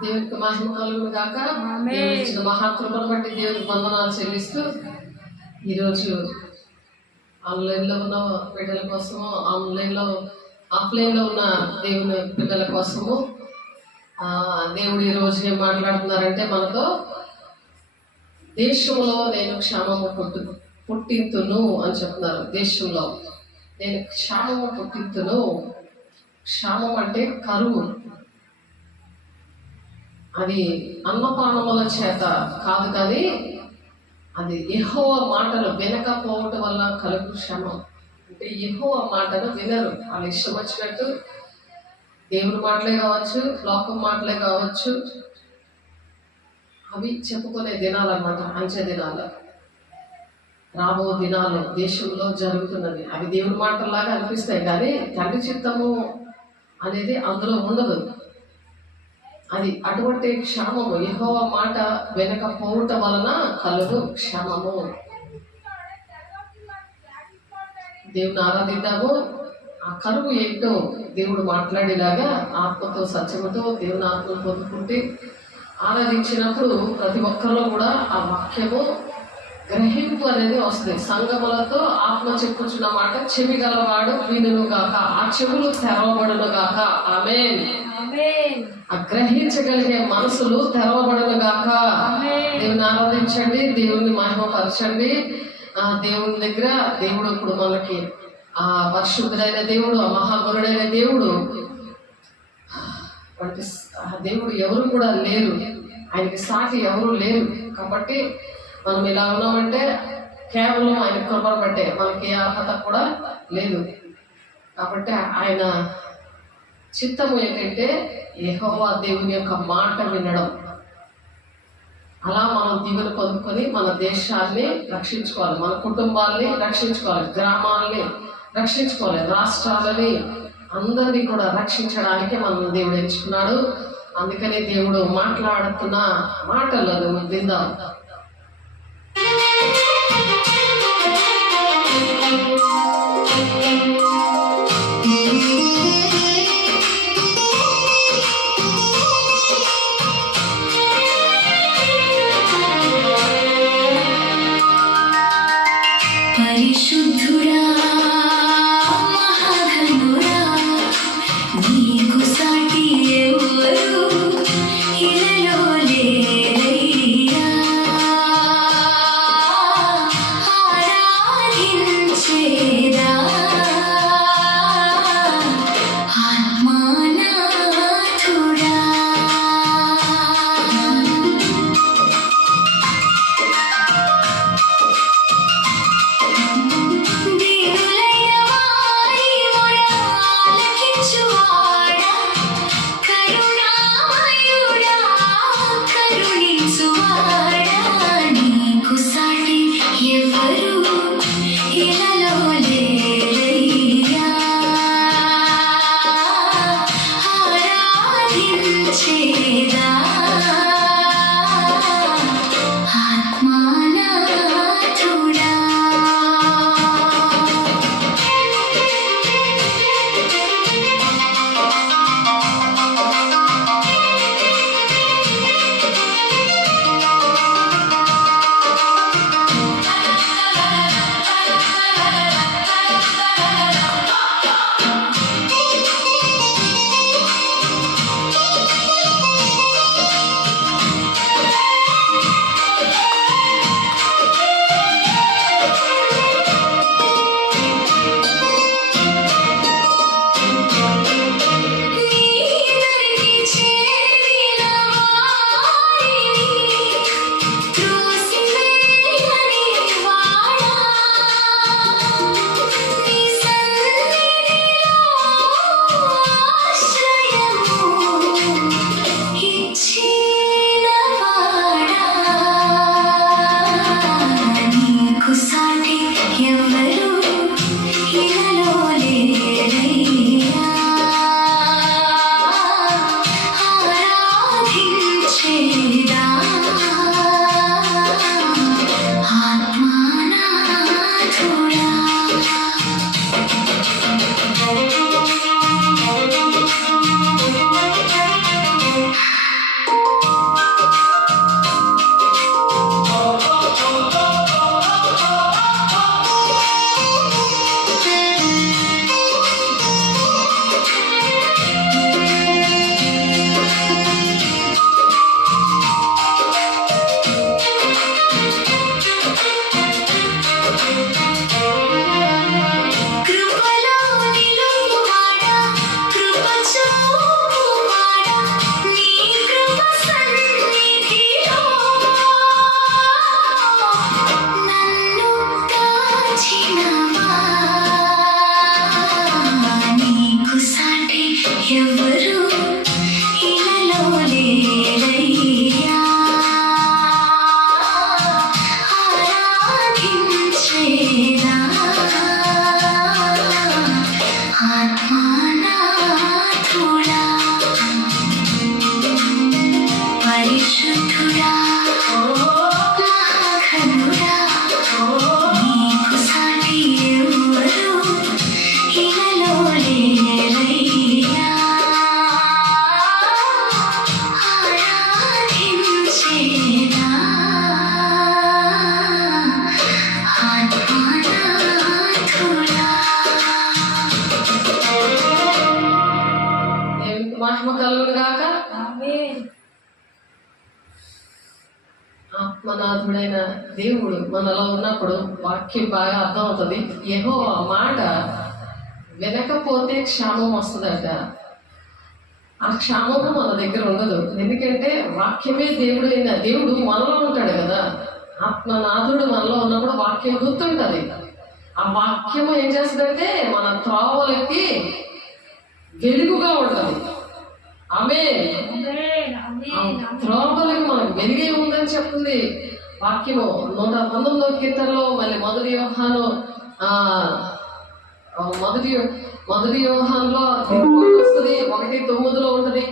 దేవునికి మహిమ కలుగును గాక. దేవుడు ఇచ్చిన మహాకృపను బట్టి దేవునికి వందనాలు చెల్లిస్తూ ఈరోజు ఆన్లైన్లో ఉన్న బిడ్డల కోసము, ఆఫ్లైన్లో ఉన్న దేవుని బిడ్డల కోసము దేవుడు ఈరోజు ఏం మాట్లాడుతున్నారంటే మనతో, దేశంలో నేను క్షామము పుట్టింతును అని చెప్తున్నారు. దేశంలో నేను క్షామము పుట్టింతును. క్షామం అంటే కరువు. అది అన్నపానముల చేత కాదు, కానీ అది యెహోవా మాటలు వినకపోవటం వల్ల కలుగు శ్రమం. అంటే యెహోవా మాటలు వినరు. వాళ్ళు ఇష్టం వచ్చినట్టు దేవుని మాటలే కావచ్చు, లోకం మాటలే కావచ్చు, అవి చెప్పుకునే దినాలు అన్నమాట. అంచె దినాలు, రాబో దినాలు దేశంలో జరుగుతున్నది. అవి దేవుని మాటల్లాగా అనిపిస్తాయి, కానీ తండ్రి చిత్తము అనేది అందులో ఉండదు. అది అటువంటి క్షామము, యెహోవా మాట వినకపోవటం వలన కలుగు క్షామము. దేవుని ఆరాధిద్దాము. ఆ కరువు ఏంటో దేవుడు మాట్లాడేలాగా ఆత్మతో సత్యముతో దేవుని ఆత్మను పొందుకుంటే ఆరాధించినప్పుడు ప్రతి ఒక్కరిలో కూడా ఆ వాక్యము గ్రహింపు అనేది వస్తుంది. సంగములతో ఆత్మ చెప్పుచున్న మాట చెవి గలవాడు వినును గాక, ఆ చెవులు తెరవబడును గాక. ఆమేన్. ఆ గ్రహించగలిగే మనసులు తెరవబడును గాక. దేవుని ఆరాధించండి, దేవుని మహిమపరచండి. దేవుని దగ్గర దేవుడు ఇప్పుడు మనకి ఆ పరిశుద్ధుడైన దేవుడు, ఆ మహాగురుడైన దేవుడు, వాటికి దేవుడు ఎవరు కూడా లేరు, ఆయనకి సాటి ఎవరు లేరు. కాబట్టి మనం ఇలా ఉన్నామంటే కేవలం ఆయన కృపను బట్టే, మనకి ఏ అర్హత కూడా లేదు. కాబట్టి ఆయన చిత్తము ఏంటంటే యెహోవా దేవుని యొక్క మాట వినడం. అలా మనం దీవెన పొందుకొని మన దేశాన్ని రక్షించుకోవాలి, మన కుటుంబాల్ని రక్షించుకోవాలి, గ్రామాలని రక్షించుకోవాలి, రాష్ట్రాలని అందరినీ కూడా రక్షించడానికి మనం దేవుడు ఎంచుకున్నాడు. అందుకని దేవుడు మాట్లాడుతున్న మాటలను విందాం. పరిశుద్ధుడా మహాఘనుడా, నీకు సాటి ఎవరు ఇలలో లేరయ్యా. ఆరాధించేదా ఆత్మనాథుడా. కలుగును గాక. ఆమేన్. ఆత్మనాథుడైన దేవుడు మనలో ఉన్నప్పుడు వాక్యం బాగా అర్థమవుతుంది. యెహోవా మాట వినకపోతే క్షామం వస్తుందట. ఆ క్షామము మన దగ్గర ఉండదు. ఎందుకంటే వాక్యమే దేవుడు మనలో ఉంటాడు కదా. ఆత్మనాథుడు మనలో ఉన్నప్పుడు వాక్యం గుర్తుంటది. ఆ వాక్యము ఏం చేస్తుందంటే మన త్రోవలకి వెలుగుగా ఉంటుంది. ఆమేన్. ఆమేన్. ఆమేన్. త్రోవలకి మనకు వెలుగే ఉందని చెప్తుంది వాక్యము. 119వ కీర్తనలో మళ్ళీ మొదటి యోహానులో వస్తుంది, 1:9 ఉంటది.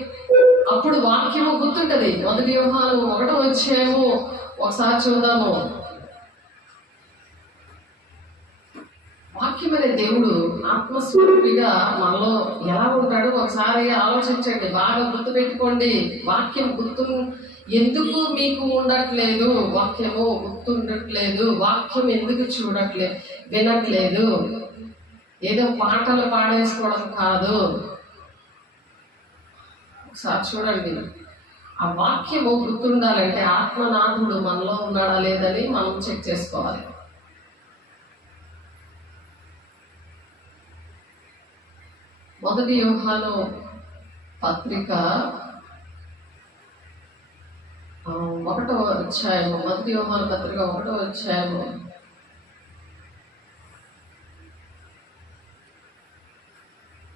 అప్పుడు వాక్యము గుర్తుంటది. మొదటి యోహాను 1వ అధ్యాయము ఒకసారి చూద్దాము. వాక్యం అనే దేవుడు ఆత్మస్వరూపిగా మనలో ఎలా ఉంటాడు ఒకసారి ఆలోచించండి, బాగా గుర్తుపెట్టుకోండి. వాక్యం ఎందుకు మీకు ఉండట్లేదు? వాక్యము గుర్తుండట్లేదు. వాక్యం ఎందుకు వినట్లేదు? ఏదో పాటలు పాడేసుకోవడం కాదు. ఒకసారి చూడండి, ఆ వాక్యము గుర్తుండాలంటే ఆత్మనాథుడు మనలో ఉన్నాడా లేదని మనం చెక్ చేసుకోవాలి. మొదటి యోహాను పత్రిక 1వ అధ్యాయము, మొదటి యోహాను పత్రిక 1వ అధ్యాయము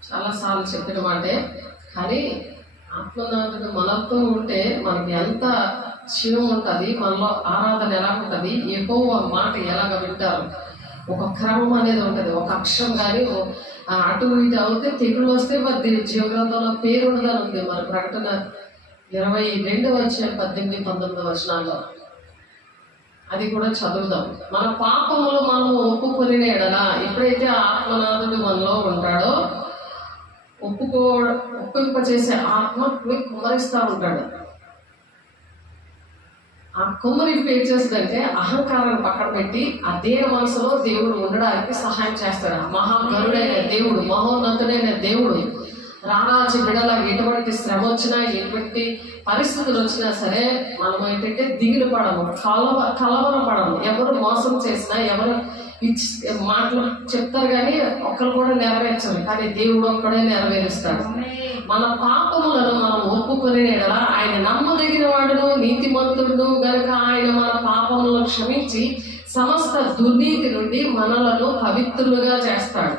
చాలాసార్లు చెప్పిన మాటే, కానీ ఆత్మనాథుడు మనతో ఉంటే మనకి ఎంత శివం ఉంటుంది, మనలో ఆరాధన ఎలా ఉంటుంది, యెహోవా మాట ఎలాగ వింటారు. ఒక క్రమం అనేది ఉంటుంది. ఒక అక్షరం కానీ అటు ఇటు అవుతే తెగులు వస్తే మరి జీవగ్రంథంలో పేరు ఉండదని ఉంది. మన ప్రకటన 22వ అధ్యాయం 18-19 వచనాల్లో అది కూడా చదువుదాం. మన పాపములు మనము ఒప్పుకొనిన ఎడల, ఎప్పుడైతే ఆత్మనాథుడు మనలో ఉంటాడో ఒప్పింపచేసే ఆత్మ కుమ్మరిస్తూ ఉంటాడు. ఆ కుమ్మరింపు ఏం చేస్తుందంటే అహంకారాన్ని పక్కన పెట్టి అదే మనసులో దేవుడు ఉండడానికి సహాయం చేస్తాడు. మహాగరుడైన దేవుడు, మహోన్నతుడైన దేవుడు రారాజు బిడలా ఎటువంటి శ్రమ వచ్చినా, ఎటువంటి పరిస్థితులు వచ్చినా సరే మనం ఏంటంటే దిగులు పడము, కలవరపడము. ఎవరు మోసం చేసినా, ఎవరు మాటలు చెప్తారు కానీ ఒక్కరు కూడా నెరవేర్చరు, కానీ దేవుడు ఒక్కడే నెరవేరుస్తాడు. మన పాపములను మనం ఒప్పుకొని ఆయన నమ్మదగిన వాడును నీతిమంతుడు గనుక ఆయన మన పాపములను క్షమించి సమస్త దుర్నీతి నుండి మనలను పవిత్రులుగా చేస్తాడు.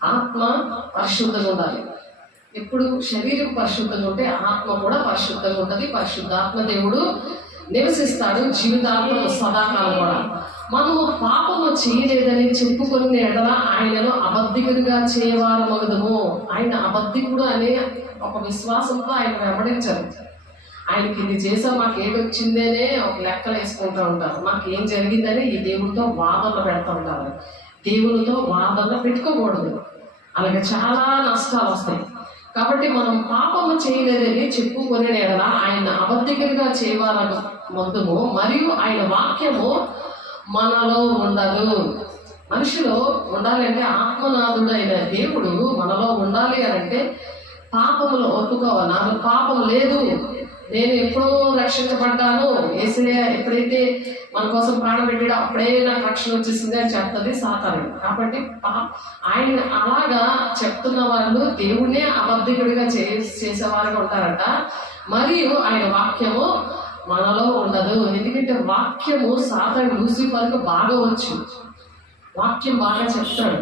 ఆత్మ పరిశుద్ధంగా ఉండాలి. ఎప్పుడు శరీరం పరిశుద్ధంగా ఉంటే ఆత్మ కూడా పరిశుద్ధంగా ఉంటుంది. పరిశుద్ధాత్మ దేవుడు నివసిస్తాడు జీవితాంతం సదాకాలం కూడా. మనము పాపము చేయలేదని చెప్పుకునే ఎడల ఆయనను అబద్ధికుడిగా చేయవారు మగదము. ఆయన అబద్ధికుడు అనే ఒక విశ్వాసంతో ఆయన వెంబడించారు. ఆయనకి ఇది చేసా మాకు ఏదొచ్చిందనే ఒక లెక్కలు వేసుకుంటూ ఉంటారు. మాకు ఏం జరిగిందని ఈ దేవుడితో వాదనలు పెడతా ఉంటారు. దేవునితో వాదనలు పెట్టుకోకూడదు, అలాగే చాలా నష్టాలు వస్తాయి. కాబట్టి మనం పాపము చేయలేదని చెప్పుకునే ఎడల ఆయన అబద్ధికుడిగా చేయవారు మగదము, మరియు ఆయన వాక్యము మనలో ఉండదు. మనిషిలో ఉండాలి అంటే ఆత్మనాథుడైన దేవుడు మనలో ఉండాలి అని అంటే పాపములు ఒప్పుకోవాలి. నాకు పాపం లేదు, నేను ఎప్పుడో రక్షించబడ్డాను, యేసయ్య ఎప్పుడైతే మన కోసం ప్రాణం పెట్టాడో అప్పుడే నాకు రక్షణ వచ్చేసింది అని చెప్తుంది సాతానుడు. కాబట్టి ఆయన అలాగా చెప్తున్న వాళ్ళు దేవుడినే అబద్ధికుడిగా చేసేవారుగా ఉంటారంట. మరియు ఆయన వాక్యము మనలో ఉండదు. ఎందుకంటే వాక్యము సాతాను లూసిఫర్కు బాగా వచ్చు, వాక్యం బాగా చెప్తాడు,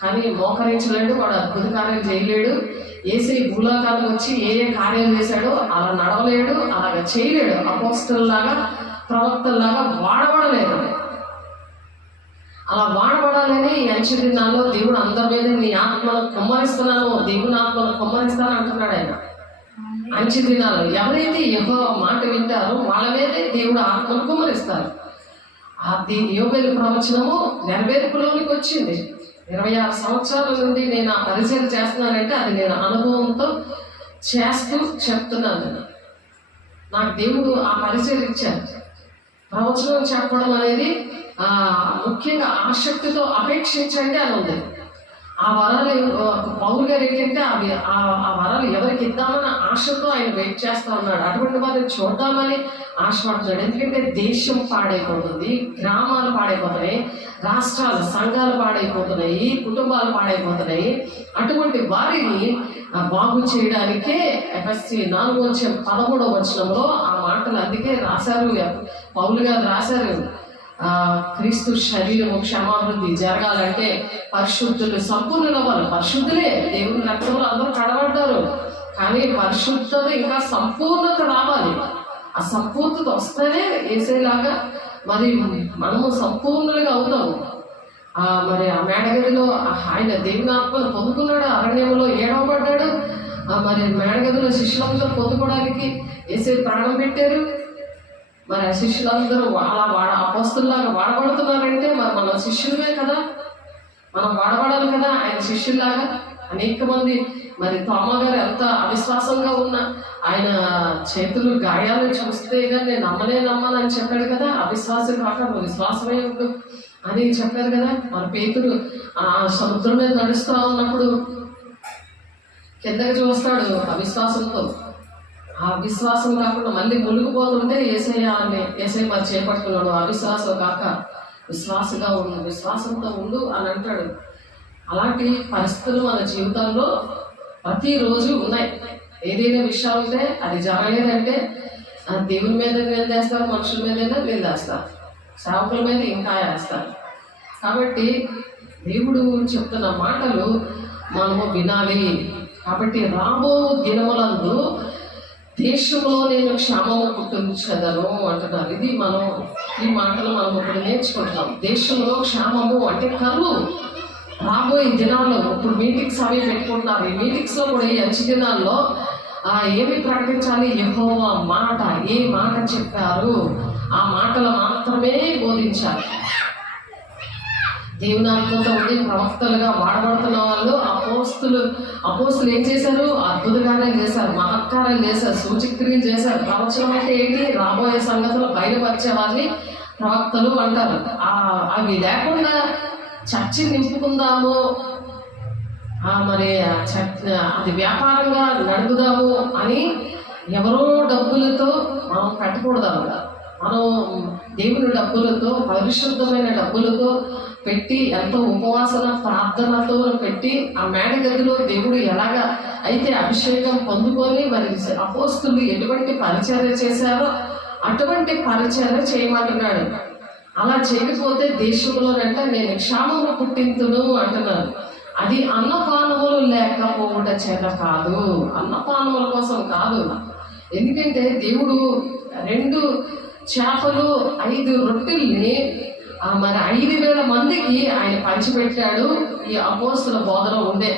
కానీ మోకరించలేడు, వాడు అద్భుత కార్యం చేయలేడు. యేసయ్య భూలోకాలకు వచ్చి ఏ కార్యాలు చేశాడో అలా నడవలేడు, అలాగ చేయలేడు. అపోస్తలులాగా ప్రవక్తల్లాగా వాడబడలేదు. అలా వాడబడాలని ఈ అంచె దినాల్లో దేవుడు అందరి మీద నీ ఆత్మను కుమ్మరిస్తున్నాను, దేవుని ఆత్మను కుమ్మరిస్తాను అంటున్నాడు ఆయన. అంచె దినాలు ఎవరైతే యెహోవా మాట వింటారో వాళ్ళ మీదే దేవుడు ఆత్మను కుమ్మరిస్తారు. యోబేలు ప్రవచనము నెరవేర్పులోనికి వచ్చింది. 26 సంవత్సరాల నుండి నేను ఆ పరిచయం చేస్తున్నానంటే అది నేను అనుభవంతో చేస్తూ చెప్తున్నాను. నాకు దేవుడు ఆ పరిచయం ఇచ్చారు. ప్రవచనం చెప్పడం అనేది ముఖ్యంగా ఆసక్తితో అపేక్షించండి అని ఉంది. ఆ వరాలు పౌలు గారు ఏంటంటే అవి ఆ వరాలు ఎవరికి ఇద్దామన్న ఆశతో ఆయన వెయిట్ చేస్తా ఉన్నాడు. అటువంటి వారిని చూద్దామని ఆశపడుతున్నాడు. ఎందుకంటే దేశం పాడైపోతుంది, గ్రామాలు పాడైపోతున్నాయి, రాష్ట్రాలు సంఘాలు పాడైపోతున్నాయి, కుటుంబాలు పాడైపోతున్నాయి. అటువంటి వారిని బాగు చేయడానికే ఎఫెసీ 4:13 ఆ మాటలు అందుకే రాశారు, పౌలు గారు రాశారు. క్రీస్తు శరీరము క్షమాభివృద్ధి జరగాలంటే పరిశుద్ధులు సంపూర్ణులు అవ్వాలి. పరిశుద్ధులే, దేవుని రక్తంలో అందరూ కడబడ్డారు, కానీ పరిశుద్ధత ఇంకా సంపూర్ణత రావాలి. ఆ సంపూర్ణత వస్తేనే వేసేలాగా మరి మనము సంపూర్ణులుగా అవుతాము. మరి ఆ మేడగదిలో ఆయన దేవుని ఆత్మను పొందుకున్నాడు, అరణ్యంలో ఏడవబడ్డాడు. మరి మేడగదిలో శిష్యులందరూ పొందుకోవడానికి వేసే ప్రాణం పెట్టారు. మరి ఆ శిష్యులందరూ అలా అపోస్తుల్లాగా వాడబడుతున్నారంటే మరి మన శిష్యులమే కదా, మనం వాడబడాలి కదా ఆయన శిష్యుల్లాగా. అనేక మంది మరి తోమా గారు ఎంత అవిశ్వాసంగా ఉన్నా ఆయన చేతులు గాయాలను చూస్తే కానీ నేను నమ్మనని చెప్పాడు కదా. అవిశ్వాసం కాక నువ్వు విశ్వాసమే ఉండు అని చెప్పారు కదా. మన పేతురు ఆ సముద్రం మీద నడుస్తూ ఉన్నప్పుడు కిందకి చూస్తాడు అవిశ్వాసంతో. ఆ విశ్వాసం కాకుండా మళ్ళీ మునిగిపోతుంటే ఏసయ్య మరి చేపట్టుకున్నాడు. అవిశ్వాసం కాక విశ్వాసంతో ఉండు అని అంటాడు. అలాంటి పరిస్థితులు మన జీవితాల్లో ప్రతిరోజు ఉన్నాయి. ఏదైనా విషయాలు ఉంటే అది జరగలేదంటే దేవుని మీద నిందేస్తారు, మనుషుల మీద నిందేస్తారు, సేవకుల మీద ఇంకా వేస్తారు. కాబట్టి దేవుడు చెప్తున్న మాటలు మనము వినాలి. కాబట్టి రాబో దినములందు దేశంలో నేను క్షేమము పుట్టించదను అంటున్నారు. ఇది ఈ మాటలు మనం ఇప్పుడు నేర్చుకుంటున్నాం. దేశంలో క్షేమము అంటే కరువు రాబోయే దినాల్లో. ఇప్పుడు మీటింగ్స్ అవి పెట్టుకుంటున్నారు. ఈ మీటింగ్స్ లో కూడా ఈ అంచు దినాల్లో ఏమి ప్రకటించాలి? యెహోవా మాట, ఏ మాట చెప్పారు ఆ మాటలు మాత్రమే బోధించాలి. దేవుని ఆత్మతో ఉండి ప్రవక్తలుగా వాడబడుతున్న వాళ్ళు అపోస్తులు ఏం చేశారు? అద్భుతగానే చేశారు, మహత్కారం చేశారు, సూచక్రియలు చేశారు. ప్రవచనం అంటే ఏంటి? రాబోయే సంగతులు బయలుపరిచే వారిని ప్రవక్తలు అంటారు. అవి లేకుండా చర్చి నింపుకుందాము, మరి అది వ్యాపారంగా నడుపుదాము అని ఎవరో డబ్బులతో మనం పెట్టకూడదు. మనం దేవుని డబ్బులతో, పరిశుద్ధమైన డబ్బులతో పెట్టి, ఎంతో ఉపవాసన ప్రార్థనతో పెట్టి ఆ మేడ గదిలో దేవుడు ఎలాగా అయితే అభిషేకం పొందుకొని మరి అపోస్తులు ఎటువంటి పరిచర్య చేశారో అటువంటి పరిచర్య చేయమంటున్నాడు. అలా చేయకపోతే దేశంలోనంట నేను క్షామము పుట్టింతును అంటున్నాను. అది అన్నపానములు లేకపోవట చేత కాదు, అన్నపానముల కోసం కాదు. ఎందుకంటే దేవుడు 2 చేపలు 5 రొట్టెల్ని మరి 5,000 మందికి ఆయన పంచిపెట్టాడు. ఈ అపోస్తుల బోధన ఉండే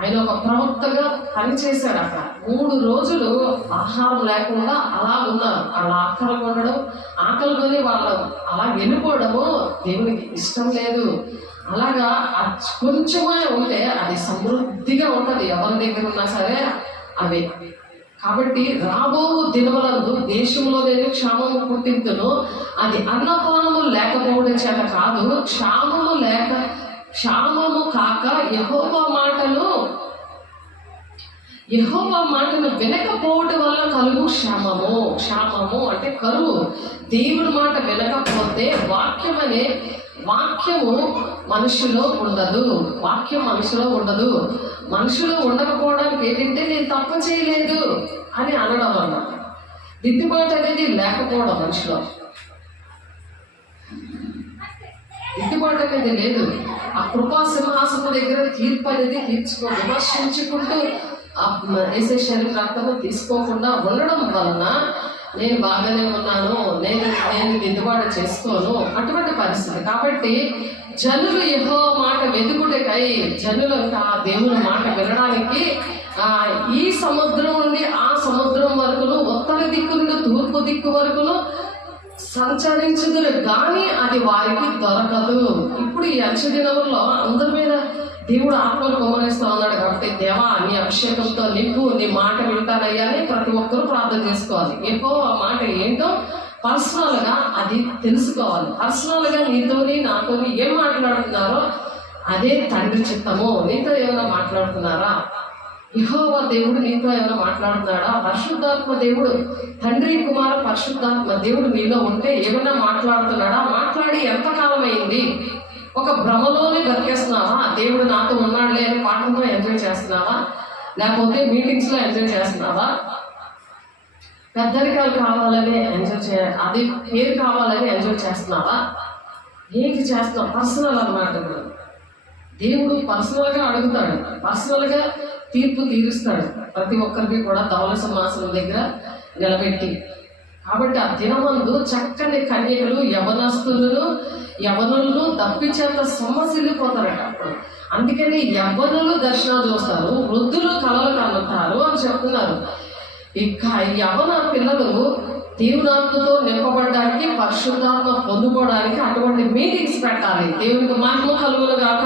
ఆయన ఒక ప్రవక్తగా పనిచేశాడు. అక్కడ 3 రోజులు ఆహారం లేకుండా అలా ఉన్నారు. వాళ్ళ ఆకలికొని వాళ్ళు అలా వెళ్ళిపోవడము దేవునికి ఇష్టం లేదు. అలాగా కొంచెమే ఉంటే అది సమృద్ధిగా ఉంటుంది ఎవరి దగ్గర ఉన్నా సరే అవి. కాబట్టి రాబో దినములందు దేశంలో నేను క్షామము పుట్టింతును, అది అన్నపానము లేకపోవడం చేత కాదు, క్షామము కాక యెహోవా మాటను వినకపోవటం వల్ల కలుగు క్షామము అంటే కరువు. దేవుడి మాట వినకపోతే వాక్యము మనుషులో ఉండదు. మనుషులో ఉండకపోవడానికి ఏంటంటే నేను తప్పు చేయలేదు అని అనడం అన్నమాట. దిద్దుబాటు అనేది లేకపోవడం మనిషిలో. దిద్దుబాటు అనేది లేదు. ఆ కృపా సింహాసనం దగ్గర తీర్పు అనేది విమర్శించుకుంటూ వేసే శరీర రక్తము తీసుకోకుండా ఉండడం వలన నేను బాగానే ఉన్నాను, నేను దిద్దుబాటు చేసుకోను అటువంటి పరిస్థితి. కాబట్టి జనులు యెహోవా మాట వెతుకుటకై, జనులు దేవుని మాట వినడానికి ఈ సముద్రం నుండి ఆ సముద్రం వరకును, ఉత్తర దిక్కు నుండి తూర్పు దిక్కు వరకును సంచరించుదురు కానీ అది వారికి దొరకదు. ఇప్పుడు ఈ అంచె దినముల్లో అందరి మీద దేవుడు ఆత్మను కుమ్మరిస్తూ ఉన్నాడు. కాబట్టి దేవా నీ అభిషేకంతో నింపు, నీ మాట వింటానయ్యా అని ప్రతి ఒక్కరూ ప్రార్థన చేసుకోవాలి. యెహోవా మాట ఏంటో పర్సనల్గా అది తెలుసుకోవాలి. పర్సనల్గా నీతోని నాతోని ఏం మాట్లాడుతున్నారో అదే తండ్రి చిత్తము. నీతో ఏమైనా మాట్లాడుతున్నారా? యెహోవా దేవుడు నీతో ఏమైనా మాట్లాడుతున్నాడా? పరిశుద్ధాత్మ దేవుడు, తండ్రి కుమార పరిశుద్ధాత్మ దేవుడు నీలో ఉంటే ఏమైనా మాట్లాడుతున్నాడా? మాట్లాడి ఎంతకాలం అయింది? ఒక భ్రమలోనే బతికేస్తున్నావా? దేవుడు నాతో ఉన్నాడులే అని పాఠంతో ఎంజాయ్ చేస్తున్నావా? లేకపోతే మీటింగ్స్ లో ఎంజాయ్ చేస్తున్నావా? పెద్దరికాలు కావాలని ఎంజాయ్ అది పేరు కావాలని ఎంజాయ్ చేస్తున్నావా? ఏంటి చేస్తున్నావు? పర్సనల్ అన్నమాట. దేవుడు పర్సనల్ గా అడుగుతాడు, పర్సనల్ గా తీర్పు తీరుస్తాడు ప్రతి ఒక్కరికి కూడా ధవళ సింహాసనం దగ్గర నిలబెట్టి. కాబట్టి ఆ దినమందు చక్కని కన్యకలు యవనులను తప్పించేంత సమస్యలిపోతారట. అప్పుడు అందుకని యవ్వనులు దర్శనాలు చూస్తారు, వృద్ధులు కలలు కనుతారు అని చెప్తున్నారు. ఇక యవన పిల్లలు దేవునాత్మతో నింపబడడానికి, పరిశుద్ధాత్మ పొందుకోవడానికి అటువంటి మీటింగ్స్ పెట్టాలి. దేవునికి మహిమ కలుగును గాక.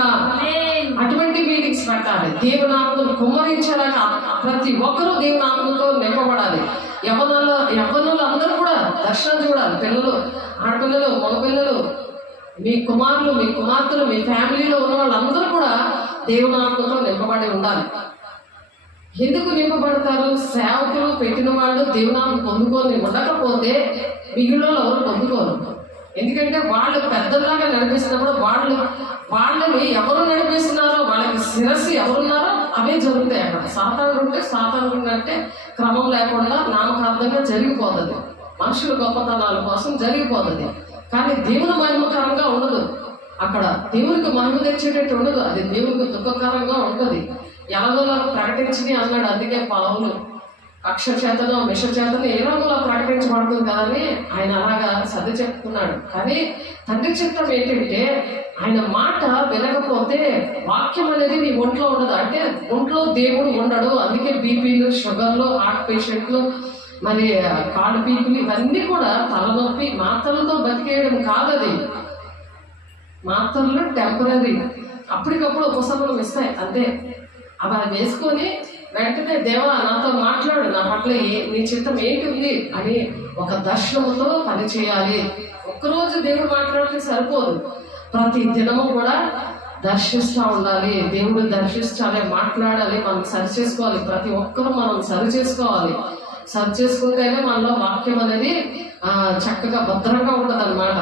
అటువంటి మీటింగ్స్ పెట్టాలి. దేవునాత్మను కుమ్మరించేలాగా ప్రతి ఒక్కరూ దేవునాత్మతో నింపబడాలి. యవ్వనులు అందరూ కూడా దర్శనం చూడాలి. పిల్లలు, ఆడపిల్లలు, మగపిల్లలు, మీ కుమారులు, మీ కుమార్తెలు, మీ ఫ్యామిలీలో ఉన్న వాళ్ళందరూ కూడా దేవునాత్మతో నింపబడి ఉండాలి. ఎందుకు నింపబడతారు? సేవకులు పెట్టిన వాళ్ళు దేవునాత్మ పొందుకొని ఉండకపోతే మిగిలిన ఎవరు పొందుకోరు. ఎందుకంటే వాళ్ళు పెద్దలాగా నడిపిస్తున్నప్పుడు వాళ్ళని ఎవరు నడిపిస్తున్నారో, వాళ్ళకి శిరస్సు ఎవరున్నారో అవే జరుగుతాయి. అక్కడ సాతానుడు ఉంటే సాతానుడు అంటే క్రమం లేకుండా నామకార్థంగా జరిగిపోతుంది. మనుషుల గొప్పతనాల కోసం జరిగిపోతుంది. కానీ దేవుని మహిమకరంగా ఉండదు. అక్కడ దేవునికి మహిమ తెచ్చేటట్టు ఉండదు. అది దేవునికి దుఃఖకరంగా ఉంటుంది. ఎలాగోలా ప్రకటించి అన్నాడు. అందుకే పావులు అక్ష చేతనో మిష చేతనో ఏ రంగులో ప్రకటించబడుతుంది కదని ఆయన అలాగా సర్ది చెప్తున్నాడు. కానీ తండ్రి చిత్తం ఏంటంటే ఆయన మాట వినకపోతే వాక్యం అనేది నీ ఒంట్లో ఉండదు. అంటే ఒంట్లో దేవుడు ఉండడు. అందుకే బీపీలు, షుగర్లు, హార్ట్ పేషెంట్లు, మరి కాళ్ళు పీకులు ఇవన్నీ కూడా తలనొప్పి మాత్రలతో బతికేయడం కాదది. మాత్రలు టెంపరీ, అప్పటికప్పుడు ఉపశమనం ఇస్తాయి అంతే. అవి వేసుకొని వెంటనే దేవా నాతో మాట్లాడు, నా పట్ల నీ చిత్తం ఏంటి ఉంది అని ఒక దర్శనంతో పనిచేయాలి. ఒక్కరోజు దేవుడు మాట్లాడితే సరిపోదు. ప్రతి దినము కూడా దర్శిస్తూ ఉండాలి. దేవుడు దర్శించాలి, మాట్లాడాలి, మనం సరి చేసుకోవాలి. ప్రతి ఒక్కరూ మనం సరి చేసుకోవాలి. సరి చేసుకుంటేనే మనలో వాక్యం అనేది చక్కగా భద్రంగా ఉంటుంది అన్నమాట.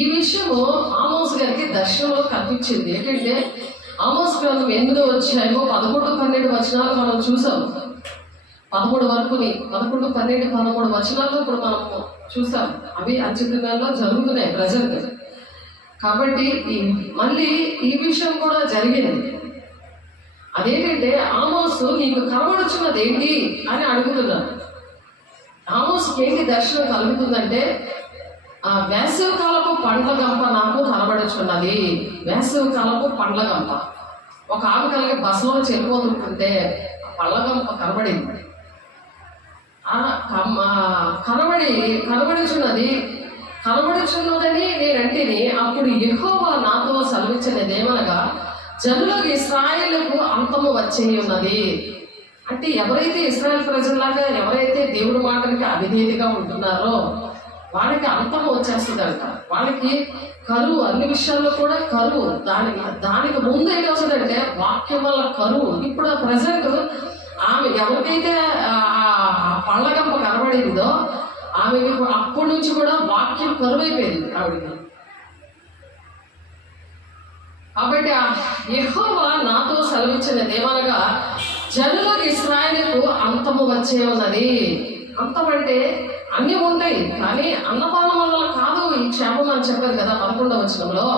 ఈ విషయము ఆమోస్ గారికి దర్శనంలో కనిపించింది. ఏంటంటే ఆమోస్ గ్రంథం 8వ అధ్యాయము 11, 12 వచనాలు మనం చూసాం. 13 వరకుని 11, 12, 13 వచనాలు ఇప్పుడు మనం చూసాం. అవి అంచెదినాల్లో జరుగుతున్నాయి ప్రజెంట్. కాబట్టి మళ్ళీ ఈ విషయం కూడా జరిగింది. అదేంటంటే ఆమోసు నీకు కనబడుచున్నది ఏంటి అని అడుగుతున్నాడు. ఆమోస్కి ఏంటి దర్శనం కలుగుతుందంటే వేసవి కాలపు పండ్ల గంప నాకు కనబడుచున్నది. వేసవి కాలపు పండ్ల గంప. ఒక ఆమె కలిగి బస్సులో చెల్లిపోతుంటుంటే పళ్ళ గంప కనబడింది. కనబడుచున్నదని నేనంటేనే అప్పుడు యెహోవా నాతో సెలవిచ్చినదేమనగా జనులకు ఇశ్రాయేలుకు అంతము వచ్చే ఉన్నది. అంటే ఎవరైతే ఇశ్రాయేల్ ప్రజల్లాగా ఎవరైతే దేవుడి మాటలకి అవిధేయతగా ఉంటున్నారో వాళ్ళకి అంతము వచ్చేస్తుందంట. వాళ్ళకి కరువు, అన్ని విషయాల్లో కూడా కరువు. దానికి ముందు ఏంటవుతుందంటే వాక్యం వల్ల కరువు. ఇప్పుడు ప్రజెంట్ ఆమె ఎవరికైతే పళ్ళగంప కనబడిందో ఆమెకి అప్పటి నుంచి కూడా వాక్యం కరువైపోయింది ఆవిడకి. కాబట్టి యెహోవా నాతో సెలవిచ్చినదేమనగా జనులకు ఇశ్రాయేలుకు అంతము వచ్చే ఉన్నది. అంతం అంటే అన్నీ ఉంటాయి, కానీ అన్నపానం వల్ల కాదు ఈ క్షేమం అని చెప్పారు కదా 11వ వచనంలో.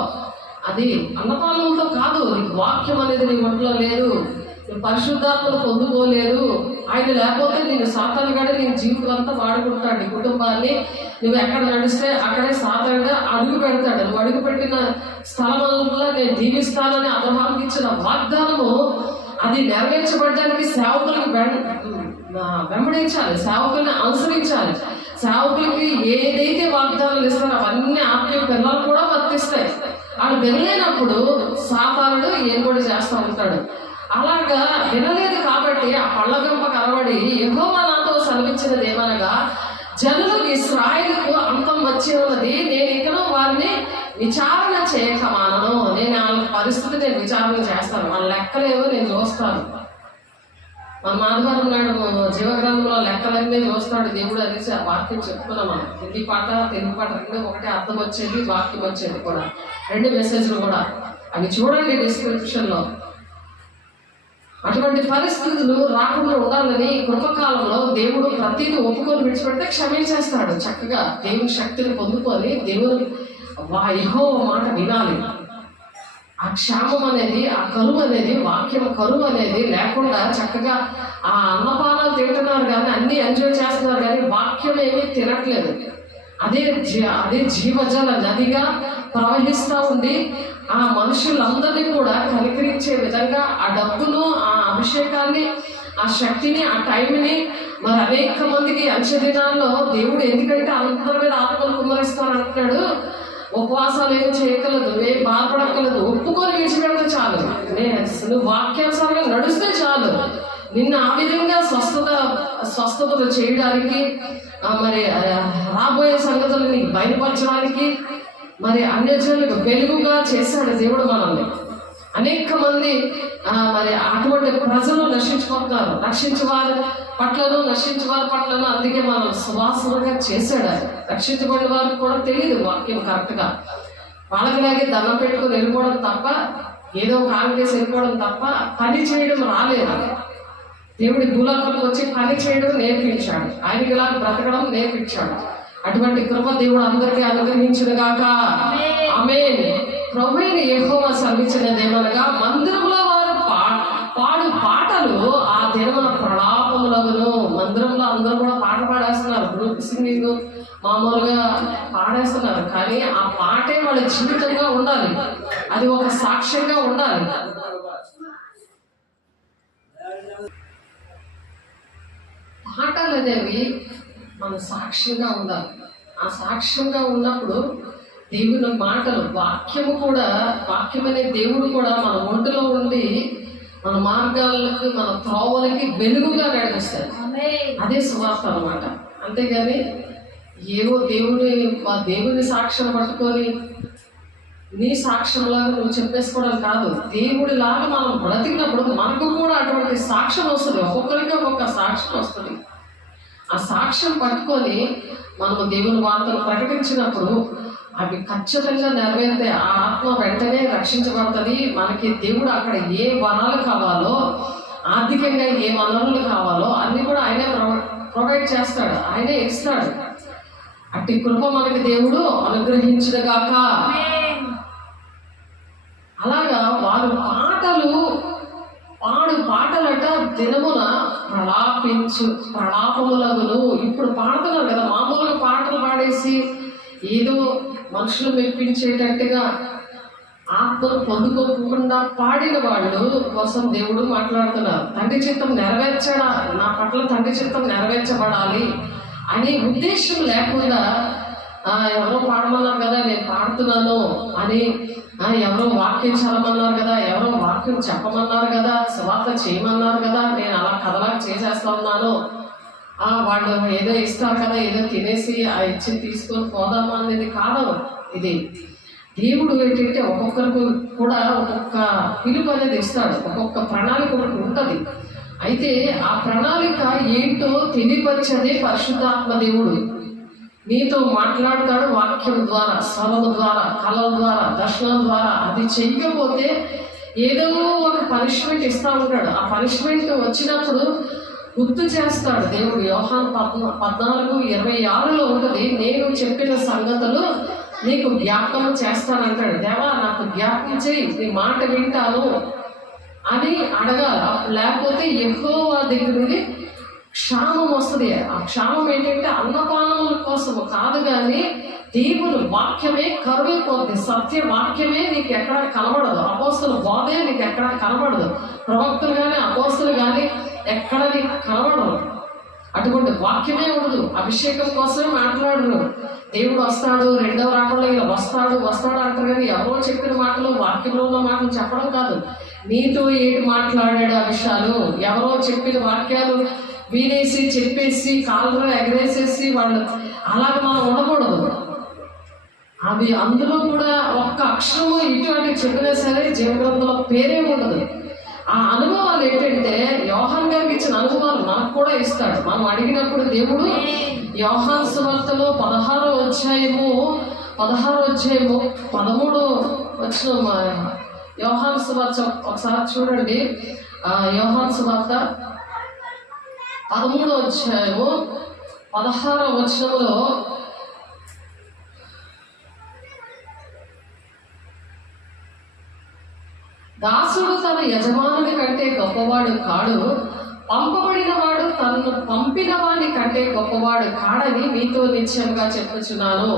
అది అన్నపానంతో కాదు. వాక్యం అనేది నీ ఒంట్లో లేదు, నువ్వు పరిశుద్ధాత్మను పొందుకోలేదు. ఆయన లేకపోతే నేను సాతానుగానే నేను జీవితం అంతా వాడుకుంటాడు. నీ కుటుంబాన్ని నువ్వు ఎక్కడ నడిస్తే అక్కడే సాతానుగా అడుగు పెడతాడు. నువ్వు అడుగు పెట్టిన స్థలమంతా నేను దీవిస్తానని అబ్రహాముకి ఇచ్చిన వాగ్దానము అది నెరవేర్చబడడానికి సేవకులకు వెంబడించాలి, సేవకుల్ని అనుసరించాలి. సేవకులకి ఏదైతే వాగ్దానాలు ఇస్తారో అవన్నీ ఆత్మీయ పిల్లలు కూడా వర్తిస్తాయి. వాళ్ళు వినలేనప్పుడు సాతానుడు ఏం కూడా చేస్తూ ఉంటాడు. అలాగా వినలేదు కాబట్టి ఆ పళ్ళగంప కనబడి యెహోవా నాతో సెలవిచ్చినది ఏమనగా జనులకు ఇశ్రాయేలుకు అంతం వచ్చే ఉన్నది. నేను ఇకను వారిని విచారణ చేయక మానను. నేను వాళ్ళ పరిస్థితి నేను విచారణ చేస్తాను, వాళ్ళ లెక్కలేవో నేను చూస్తాను. మన మాధవరం నాడు జీవగ్రంథంలో లెక్కలన్నీ చూస్తాడు దేవుడు అనేసి ఆ వాక్యం చెప్పుకున్నాం మనం. హిందీ పాట తెలుగు పాట రెండు ఒకటే అర్థం వచ్చేది, వాక్యం వచ్చేది కూడా, రెండు మెసేజ్లు కూడా. అవి చూడండి డిస్క్రిప్షన్లో. అటువంటి పరిస్థితులు రాకుండా ఉండాలని కృపకాలంలో దేవుడు ప్రతిదీ ఒప్పుకొని విడిచిపెడితే క్షమించేస్తాడు. చక్కగా దేవుని శక్తిని పొందుకొని దేవుని యెహోవా మాట వినాలి. ఆ క్షామం అనేది, ఆ కరువు అనేది, వాక్యం కరువు అనేది లేకుండా చక్కగా ఆ అన్నపానాలు తింటున్నారు కానీ, అన్ని ఎంజాయ్ చేస్తున్నారు కానీ వాక్యం ఏమీ తినట్లేదు. అదే జీవజల నదిగా ప్రవహిస్తూ ఉంది. ఆ మనుషులందరినీ కూడా కనికరించే విధంగా ఆ డబ్బును, ఆ అభిషేకాన్ని, ఆ శక్తిని, ఆ టైంని మరి అనేక మందికి అంచె దినాల్లో దేవుడు, ఎందుకంటే అందరి మీద ఆత్మలు కుమ్మరిస్తానంటున్నాడు. ఉపవాసాలు ఏమి చేయగలదు, ఏం బాధపడగలదు, ఒప్పుకొని విడిచిపెడితే చాలు. నువ్వు వాక్యానుసారంగా నడుస్తే చాలు. నిన్ను ఆ విధంగా స్వస్థతలు చేయడానికి, మరి రాబోయే సంగతులు నీకు బయలుపరచడానికి, మరి అన్యజనులకు వెలుగుగా చేశాడు దేవుడు మనల్ని. అనేక మంది మరి అటువంటి ప్రజలు నశించిపోతున్నారు. రక్షించే వారి పట్లను, నశించే వారి పట్లను అందుకే మనం సువాసనగా చేశాడు. రక్షించబడిన వారికి కూడా తెలియదు వాక్యం కరెక్ట్గా. వాళ్ళకిలాగే దండం పెట్టుకుని వెళ్ళిపోవడం తప్ప, ఏదో ఒక ఆంగ్లేసి వెళ్ళిపోవడం తప్ప పని చేయడం రాలేదు. దేవుడి భూలోకంలోకి వచ్చి పని చేయడం నేర్పించాడు, ఆయనకి ఇలా బ్రతకడం నేర్పించాడు. అటువంటి కృప దేవుడు అందరికీ అనుగ్రహించును గాక. ఆమేన్. ప్రభువైన యెహోవా సెలవిచ్చినదేమనగా, మందిరంలో వారు పాడు పాటలు ఆ దినమున ప్రలాపములగును. మందిరంలో అందరూ కూడా పాట పాడేస్తున్నారు, గ్రూప్ సింగింగ్ మామూలుగా పాడేస్తున్నారు. కానీ ఆ పాటే వాళ్ళ జీవితంగా ఉండాలి, అది ఒక సాక్ష్యంగా ఉండాలి. పాటలు అనేవి మన సాక్ష్యంగా ఉండాలి. ఆ సాక్ష్యంగా ఉన్నప్పుడు దేవుని మాటలు, వాక్యము కూడా, వాక్యం అనే దేవుడు కూడా మన ఒంటిలో ఉండి మన మార్గాలకు, మన త్రోవలకి వెలుగుగా నడిపిస్తాడు. అదే సువార్త అన్నమాట. అంతేగాని ఏవో దేవుని సాక్ష్యం పట్టుకొని నీ సాక్ష్యంలాగా నువ్వు చెప్పేసుకోవడం కాదు. దేవుడిలాగా మనం బ్రతికినప్పుడు మనకు కూడా అటువంటి సాక్ష్యం వస్తుంది. ఒక్కొక్కరికి ఒక్కొక్క సాక్ష్యం వస్తుంది. ఆ సాక్ష్యం పట్టుకొని మనము దేవుని వార్తను ప్రకటించినప్పుడు అవి ఖచ్చితంగా నెరవేరితే ఆ ఆత్మ వెంటనే రక్షించబడుతుంది. మనకి దేవుడు అక్కడ ఏ వరాలు కావాలో, ఆర్థికంగా ఏ వనరులు కావాలో అన్ని కూడా ఆయనే ప్రొవైడ్ చేస్తాడు, ఆయనే ఇస్తాడు. అట్టి కృప మనకి దేవుడు అనుగ్రహించుగాక. అలాగా వారు పాటలట దినమున ప్రలాపములగును. ఇప్పుడు పాడుతున్నారు కదా, మామూలుగా పాటలు పాడేసి ఏదో మనుషులు మెప్పించేటట్టుగా ఆత్మను పొందుకోకుండా పాడిన వాళ్ళు కోసం దేవుడు మాట్లాడుతున్నారు. తండ్రి చిత్తం నెరవేర్చడా, నా పట్ల తండ్రి చిత్తం నెరవేర్చబడాలి అనే ఉద్దేశం లేకుండా ఎవరో పాడమన్నారు కదా నేను పాడుతున్నాను అని, ఎవరో వాక్యం చదవమన్నారు కదా, ఎవరో వాక్యం చెప్పమన్నారు కదా, సువార్త చేయమన్నారు కదా, నేను అలా కథలాగా చేసేస్తా ఉన్నాను, వాళ్ళు ఏదో ఇస్తారు కదా, ఏదో తినేసి ఆ ఇచ్చి తీసుకొని పోదామా అనేది కాదు. ఇది దేవుడు ఏంటంటే ఒక్కొక్కరికి కూడా ఒక్కొక్క పిలుపు అనేది ఇస్తాడు, ఒక్కొక్క ప్రణాళిక ఒకటి ఉంటుంది. అయితే ఆ ప్రణాళిక ఏంటో తెలియపరిచేదే పరిశుద్ధాత్మ దేవుడు. నీతో మాట్లాడతాడు వాక్యం ద్వారా, స్వరము ద్వారా, కళల ద్వారా, దర్శనం ద్వారా. అది చెయ్యకపోతే ఏదో ఒక పనిష్మెంట్ ఇస్తూ ఉంటాడు. ఆ పనిష్మెంట్ వచ్చినప్పుడు గుర్తు చేస్తాడు దేవుడు. యోహాను 14:26 ఉంటుంది, నేను చెప్పిన సంగతులు నీకు జ్ఞాపకం చేస్తానంటాడు. దేవా నాకు జ్ఞాపకం చేయి, నీ మాట వింటాను అని అడగాల. లేకపోతే యెహోవా దగ్గర నుండి క్షామం వస్తుంది. ఆ క్షామం ఏంటంటే అన్నపానముల కోసము కాదు, కానీ దేవుని వాక్యమే కరువైపోతుంది. సత్య వాక్యమే నీకు ఎక్కడ కనబడదు. అపోస్తుల బోధే నీకు ఎక్కడ కనబడదు. ప్రవక్తలు కానీ అపోస్తులు కానీ ఎక్కడ నీకు కనబడదు. అటువంటి వాక్యమే ఉండదు. అభిషేకం కోసమే మాట్లాడరు. దేవుడు వస్తాడు, రెండవ రాకడలో ఇలా వస్తాడు అంటారు, కానీ ఎవరో చెప్పిన మాటలు, వాక్యంలో ఉన్న మాటలు చెప్పడం కాదు. నీతో ఏంటి మాట్లాడాడు ఆ విషయాలు, ఎవరో చెప్పిన వాక్యాలు వినేసి చెప్పేసి కాళ్ళలో ఎగరేసేసి వాళ్ళు అలాగ మనం ఉండకూడదు. అది అందులో కూడా ఒక్క అక్షరము ఇటువంటి చెప్పినా సరే జీవగ్రంథంలో పేరే ఉండదు. ఆ అనుభవాలు ఏంటంటే యోహాన్ గారికి ఇచ్చిన అనుభవాలు మనకు కూడా ఇస్తాడు. మనం అడిగినప్పుడు దేవుడు యోహాను సువార్తలో 16వ అధ్యాయము 13వ వచనం, యోహాను సువార్త ఒకసారి చూడండి. యోహాను సువార్త 13వ అధ్యాయము 16వ వచనంలో, దాసుడు తన యజమానుని కంటే గొప్పవాడు కాడు, పంపబడిన వాడు తనను పంపిన వాడి కంటే గొప్పవాడు కాడని మీతో నిశ్చయంగా చెప్పుచున్నాను.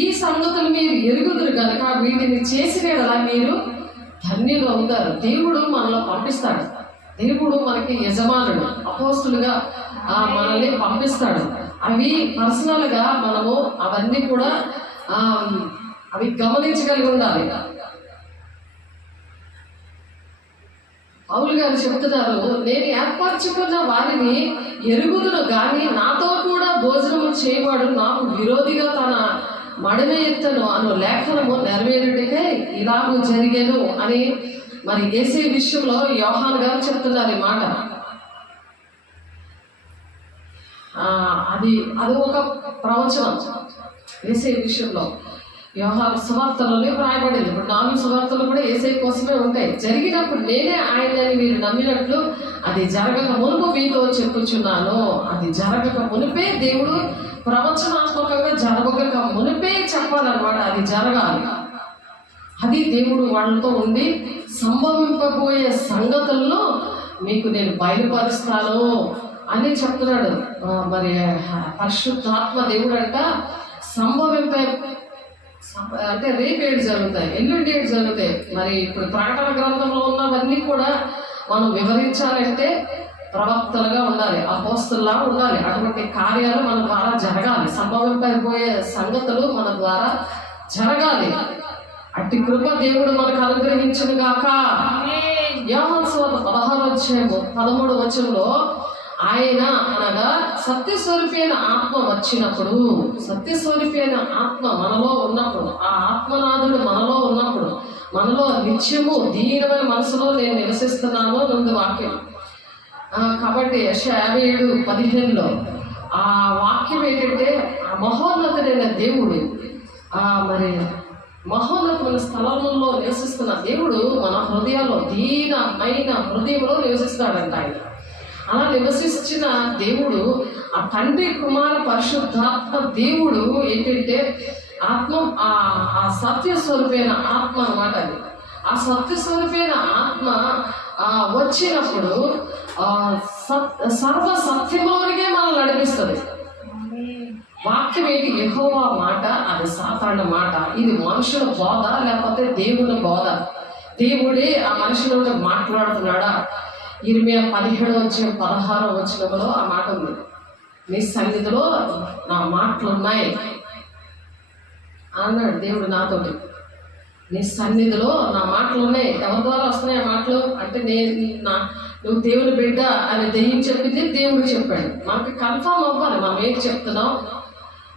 ఈ సంగతులు మీరు ఎరుగుదురు కనుక వీటిని చేసిన యెడల మీరు ధన్యులు అవుతారు. దేవుడు మనలో పంపిస్తాడు. దేవుడు మనకి యజమానుడు, అపోస్తులుగా మనల్ని పంపిస్తాడు. అవి పర్సనల్ గా మనము అవన్నీ కూడా అవి గమనించగలిగి ఉండాలి. పౌలు గారు చెప్తున్నారు, నేను ఏర్పరచుకున్న వారిని ఎరుగుదును గాని నాతో కూడా భోజనము చేయవాడు నాకు విరోధిగా తన మడిమ ఎత్తను అను లేఖనము నెరవేరుటకే ఇలాగూ జరిగేను అని మరి యేసే విషయంలో యోహాను గారు చెప్తున్నారు ఈ మాట. అది ఒక ప్రవచనం యేసే విషయంలో. యోహాను సువార్తలోనే రాయబడింది. ఇప్పుడు 4 సువార్తలు కూడా యేసే కోసమే ఉంటాయి. జరిగినప్పుడు నేనే ఆయనని మీరు నమ్మినట్లు అది జరగక మునుపు మీతో చెప్పుచున్నాను. అది జరగక మునిపే దేవుడు ప్రవచనాత్మకంగా జరగక మునిపే చెప్పాలన్నమాట. అది జరగాలి. అది దేవుడు వాళ్ళతో ఉండి సంభవింపబోయే సంగతులను మీకు నేను బయలుపరుస్తాను అని చెప్తున్నాడు. మరి పరిశుద్ధాత్మ దేవుడు అంట సంభవింపే అంటే రేపు ఏడు జరుగుతాయి, ఎల్లుండి ఏడు జరుగుతాయి. మరి ఇప్పుడు ప్రకటన గ్రంథంలో ఉన్నవన్నీ కూడా మనం వివరించాలంటే ప్రవక్తలుగా ఉండాలి, అపోస్తలులా ఉండాలి. అటువంటి కార్యాలు మన ద్వారా జరగాలి. సంభవింపబోయే సంగతులు మన ద్వారా జరగాలి. అట్టి కృప దేవుడు మనకు అనుగ్రహించును గాక. యోహాను సువార్త 16వ అధ్యాయము 13వ వచనంలో ఆయన అనగా సత్యస్వరూపైన ఆత్మ వచ్చినప్పుడు, సత్యస్వరూపైన ఆత్మ మనలో ఉన్నప్పుడు, ఆ ఆత్మనాథుడు మనలో ఉన్నప్పుడు, మనలో నిత్యము దీనమైన మనసులో నేను నివసిస్తున్నాను నుండి వాక్యం. కాబట్టి యెషయా 57:15లో ఆ వాక్యం ఏంటంటే ఆ మహోన్నతుడైన దేవుడు మరి మహోన్నతమైన స్థలంలో నివసిస్తున్న దేవుడు మన హృదయాల్లో దీనమైన హృదయంలో నివసిస్తాడంట. ఆయన అలా నివసించిన దేవుడు ఆ తండ్రి కుమార పరిశుద్ధాత్మ దేవుడు ఏంటంటే ఆత్మ, ఆ సత్యస్వరూపైన ఆత్మ అన్నమాట. అది ఆ సత్యస్వరూపైన ఆత్మ వచ్చినప్పుడు సర్వ సత్యంలోనికే మనం నడిపిస్తుంది. వాక్యం ఏంటి? యెహోవా మాట, అది సాతాను మాట. ఇది మనుషుల బోధ లేకపోతే దేవుని బోధ? దేవుడే ఆ మనుషులతో మాట్లాడుతున్నాడా? ఇర్మియా 17:16 వచనంలో ఆ మాట ఉంది. నీ సన్నిధిలో నా మాటలు ఉన్నాయి అన్నాడు దేవుడు నాతోటి. నీ సన్నిధిలో నా మాటలు ఉన్నాయి. ఎవరి ద్వారా వస్తున్నాయి ఆ మాటలు అంటే నువ్వు దేవుని బిడ్డ అని దెయ్యం చెప్పింది దేవుడు చెప్పాడు. మనకి కన్ఫర్మ్ అవ్వాలి మనం ఏంటి చెప్తున్నాం,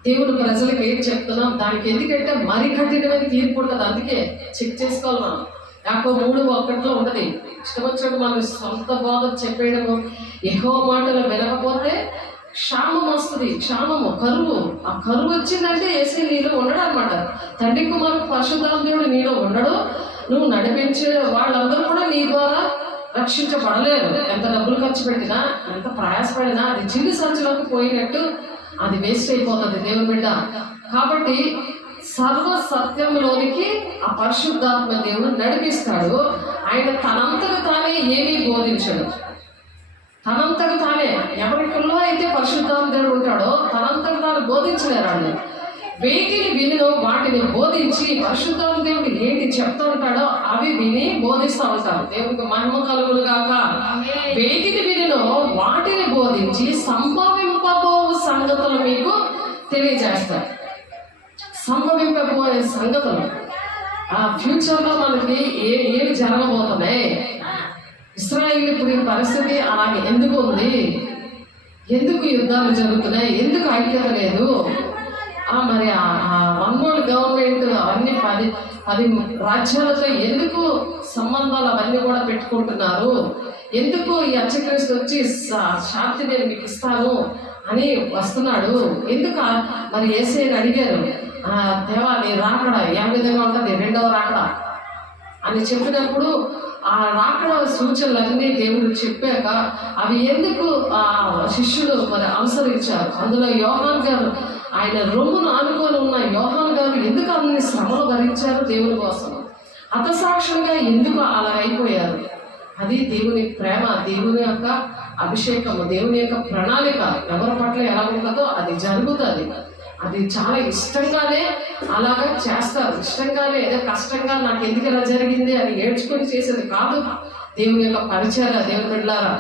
దేవుడు ప్రజలకు ఏంటి చెప్తున్నాం. దానికి ఎందుకంటే మరీ కఠినమైన తీర్పు ఉంటుంది. అందుకే చెక్ చేసుకోవాలి మనం. యాకోబు 3:1 ఉంటుంది. ఇష్టం వచ్చినట్టు మనం సొంత బోధ చెప్పేయడము, యెహోవా మాటలు వినకపోతే క్షామం వస్తుంది. క్షామము, కరువు. ఆ కరువు వచ్చిందంటే యేసే నీలో ఉండడు అనమాట. తండ్రి కుమారుడు పరిశుద్ధాత్మ దేవుడు నీలో ఉండడు. నువ్వు నడిపించే వాళ్ళందరూ కూడా నీ ద్వారా రక్షించబడలేరు. ఎంత డబ్బులు ఖర్చు పెట్టినా, ఎంత ప్రయాసపడినా అది చిల్లి సంచులకు పోయినట్టు అది వేస్ట్ అయిపోతుంది దేవుని బిడ్డ. కాబట్టి సర్వ సత్యంలోనికి ఆ పరిశుద్ధాత్మ దేవుడు నడిపిస్తాడు. ఆయన తనంతకు తానే ఏమీ బోధించడు. తనంతకు తానే ఎవరిలో అయితే పరిశుద్ధాత్మ దేవుడు ఉంటాడో తనంతకు తాను బోధించలేరు. వాళ్ళు వేటిని వినినో వాటిని బోధించి పరిశుద్ధాత్మ దేవుడు ఏంటి చెప్తూ ఉంటాడో అవి విని బోధిస్తూ ఉంటారు. దేవునికి మహిమ కలుగును గాక. వేటిని వినినో వాటిని బోధించి సంభవింపబో సంగతులు మీకు తెలియజేస్తారు. సంభవింపబోయే సంగతులు ఆ ఫ్యూచర్లో మనకి ఏమి జరగబోతున్నాయి, ఇశ్రాయేలు ఇప్పుడు ఈ పరిస్థితి అలాగే ఎందుకు ఉంది, ఎందుకు యుద్ధాలు జరుగుతున్నాయి, ఎందుకు ఐక్యత లేదు, మరి వన్ వరల్డ్ గవర్నమెంట్ అవన్నీ 10 రాజ్యాలతో ఎందుకు సంబంధాలు అవన్నీ కూడా పెట్టుకుంటున్నారు, ఎందుకు ఈ అంత్యక్రీస్తు వచ్చి శాంతి నేను మీకు ఇస్తాను అని వస్తున్నాడు, ఎందుకు మరి యేసయ్యని అడిగారు, దేవా నీ రాకడ ఏ విధంగా ఉంటుంది, రెండవ రాకడ అని చెప్పినప్పుడు ఆ రాకడ సూచనలన్నీ దేవుడు చెప్పాక అవి ఎందుకు శిష్యులు మరి అనుసరించారు. అందులో యోహాన్ గారు, ఆయన రొమ్మును ఆనుకొని ఉన్న యోహాన్ గారు ఎందుకు అన్ని శ్రమలు భరించారు దేవుని కోసం, హతసాక్షులుగా ఎందుకు అలా అయిపోయారు. అది దేవుని ప్రేమ, దేవుని యొక్క అభిషేకము, దేవుని యొక్క ప్రణాళిక ఎవరి పట్ల ఎలా ఉంటుందో అది జరుగుతుంది. అది చాలా ఇష్టంగానే అలాగా చేస్తారు, ఇష్టంగానే ఏదో కష్టంగా నాకు ఎందుకు ఇలా జరిగింది అని ఏడ్చుకొని చేసేది కాదు దేవుని యొక్క పరిచర్య. దేవుని బిడ్డలారా,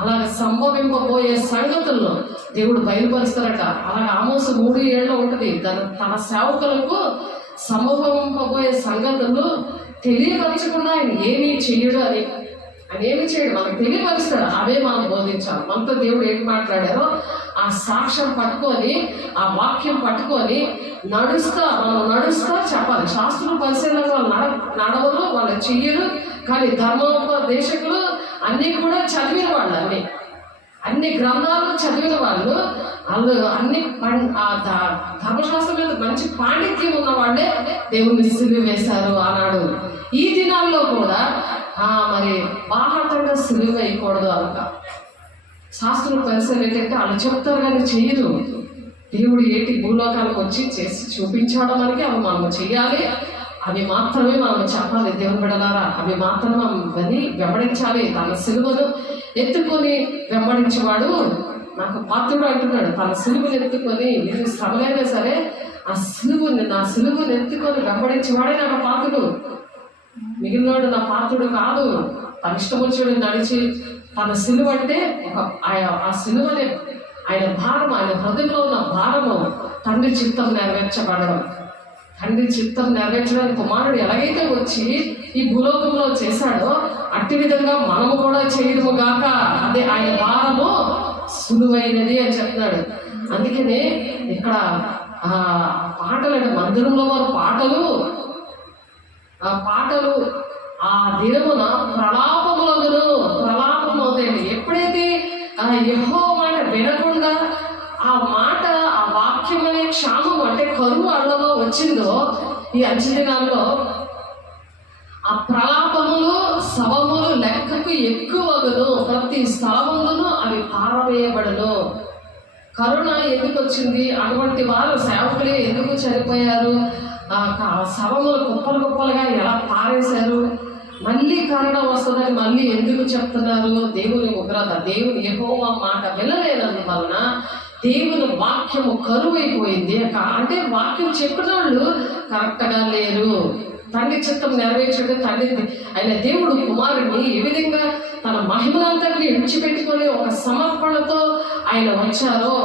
అలాగ సంభవింపబోయే సంగతులను దేవుడు బయలుపరుస్తారట. అలాగే ఆమోసు 3:7 ఉంటుంది, తన సేవకులకు సంభవింపబోయే సంగతులు తెలియపరచకుండా ఆయన ఏమీ చెయ్యడు అని. ఆయన ఏమి చేయడు, మనకు తెలియపరుస్తాడు, అవే మనం బోధించాలి. మనతో దేవుడు ఏం మాట్లాడారో ఆ సాక్ష్యం పట్టుకొని, ఆ వాక్యం పట్టుకొని మనం నడుస్తా చెప్పాలి. శాస్త్రులు పరిశీలన వాళ్ళు నడవరు, వాళ్ళు చెయ్యరు, కానీ ధర్మోపదేశకులు అన్నీ కూడా చదివిన వాళ్ళు, అన్ని గ్రంథాలు చదివిన వాళ్ళు అన్ని ధర్మశాస్త్రం మీద మంచి పాండిత్యం ఉన్న వాళ్ళే దేవుని సిలువ వేశారు ఆనాడు. ఈ దినాల్లో కూడా మరి బాహాటంగా సిలువ వేయకూడదు అనక శాస్త్రులు పరిశీలన ఏంటంటే వాళ్ళు చెప్తారు కానీ చెయ్యరు. దేవుడు ఏంటి భూలోకాలకు వచ్చి చేసి చూపించాడో మనకి అవి మనం చెయ్యాలి, అవి మాత్రమే మనం చెప్పాలి. దేవుని బిడ్డలారా, అవి మాత్రమే మనం విని వెంబడించాలి. తన సిలువను ఎత్తుకొని వెంబడించేవాడు నాకు పాత్రుడు అంటున్నాడు. తన సిలువను ఎత్తుకొని ఎన్ని శ్రమలైనా సరే నా సిలువను ఎత్తుకొని వెంబడించేవాడే నాకు పాత్రుడు. మిగిలినవాడు నా పాత్రుడు కాదు. తన ఇష్టం వచ్చాడు నడిచి తన సిలువ అంటే ఆ సిలువనే ఆయన భారం, ఆయన హృదయంలో ఉన్న భారము తండ్రి చిత్తం నెరవేర్చబడడం. తండ్రి చిత్తం నెరవేర్చడానికి కుమారుడు ఎలాగైతే వచ్చి ఈ భూలోకంలో చేశాడో అట్టి విధంగా మనము కూడా చేయడము గాక, అదే ఆయన భారము సులువైనది అని చెప్తున్నాడు. అందుకనే ఇక్కడ పాటలు అంటే మందిరంలో వారు పాటలు ఆ దినమున ప్రలాపమవుతాయండి. ఎప్పుడైతే యెహోవా మాట వినకుండా ఆ వాక్యం అనే క్షామం అంటే కరువు అళ్ళలో వచ్చిందో ఈ అంచెదినాల్లో ఆ ప్రలాపములు శవములు లెక్కకు ఎక్కువగును, ప్రతి స్థలములను అవి పారవేయబడును. కరుణ ఎందుకు వచ్చింది, అటువంటి వారు సేవకులే ఎందుకు చనిపోయారు, శవములు కుప్పలుగా ఎలా పారేశారు, మళ్ళీ కరుణ వస్తుందని మళ్ళీ ఎందుకు చెప్తున్నారు. దేవుని ఉగ్రత, దేవుని యెహోవా మాట వినలేనందువలన దేవుని వాక్యము కరువైపోయింది. అంటే వాక్యం చెప్పిన వాళ్ళు కరెక్ట్గా లేరు. తండ్రి చిత్తం నెరవేర్చడం, ఆయన దేవుడు కుమారుడిని ఏ విధంగా తన మహిమలంతటిని విడిచిపెట్టుకొని ఒక సమర్పణతో ఆయన వచ్చారో,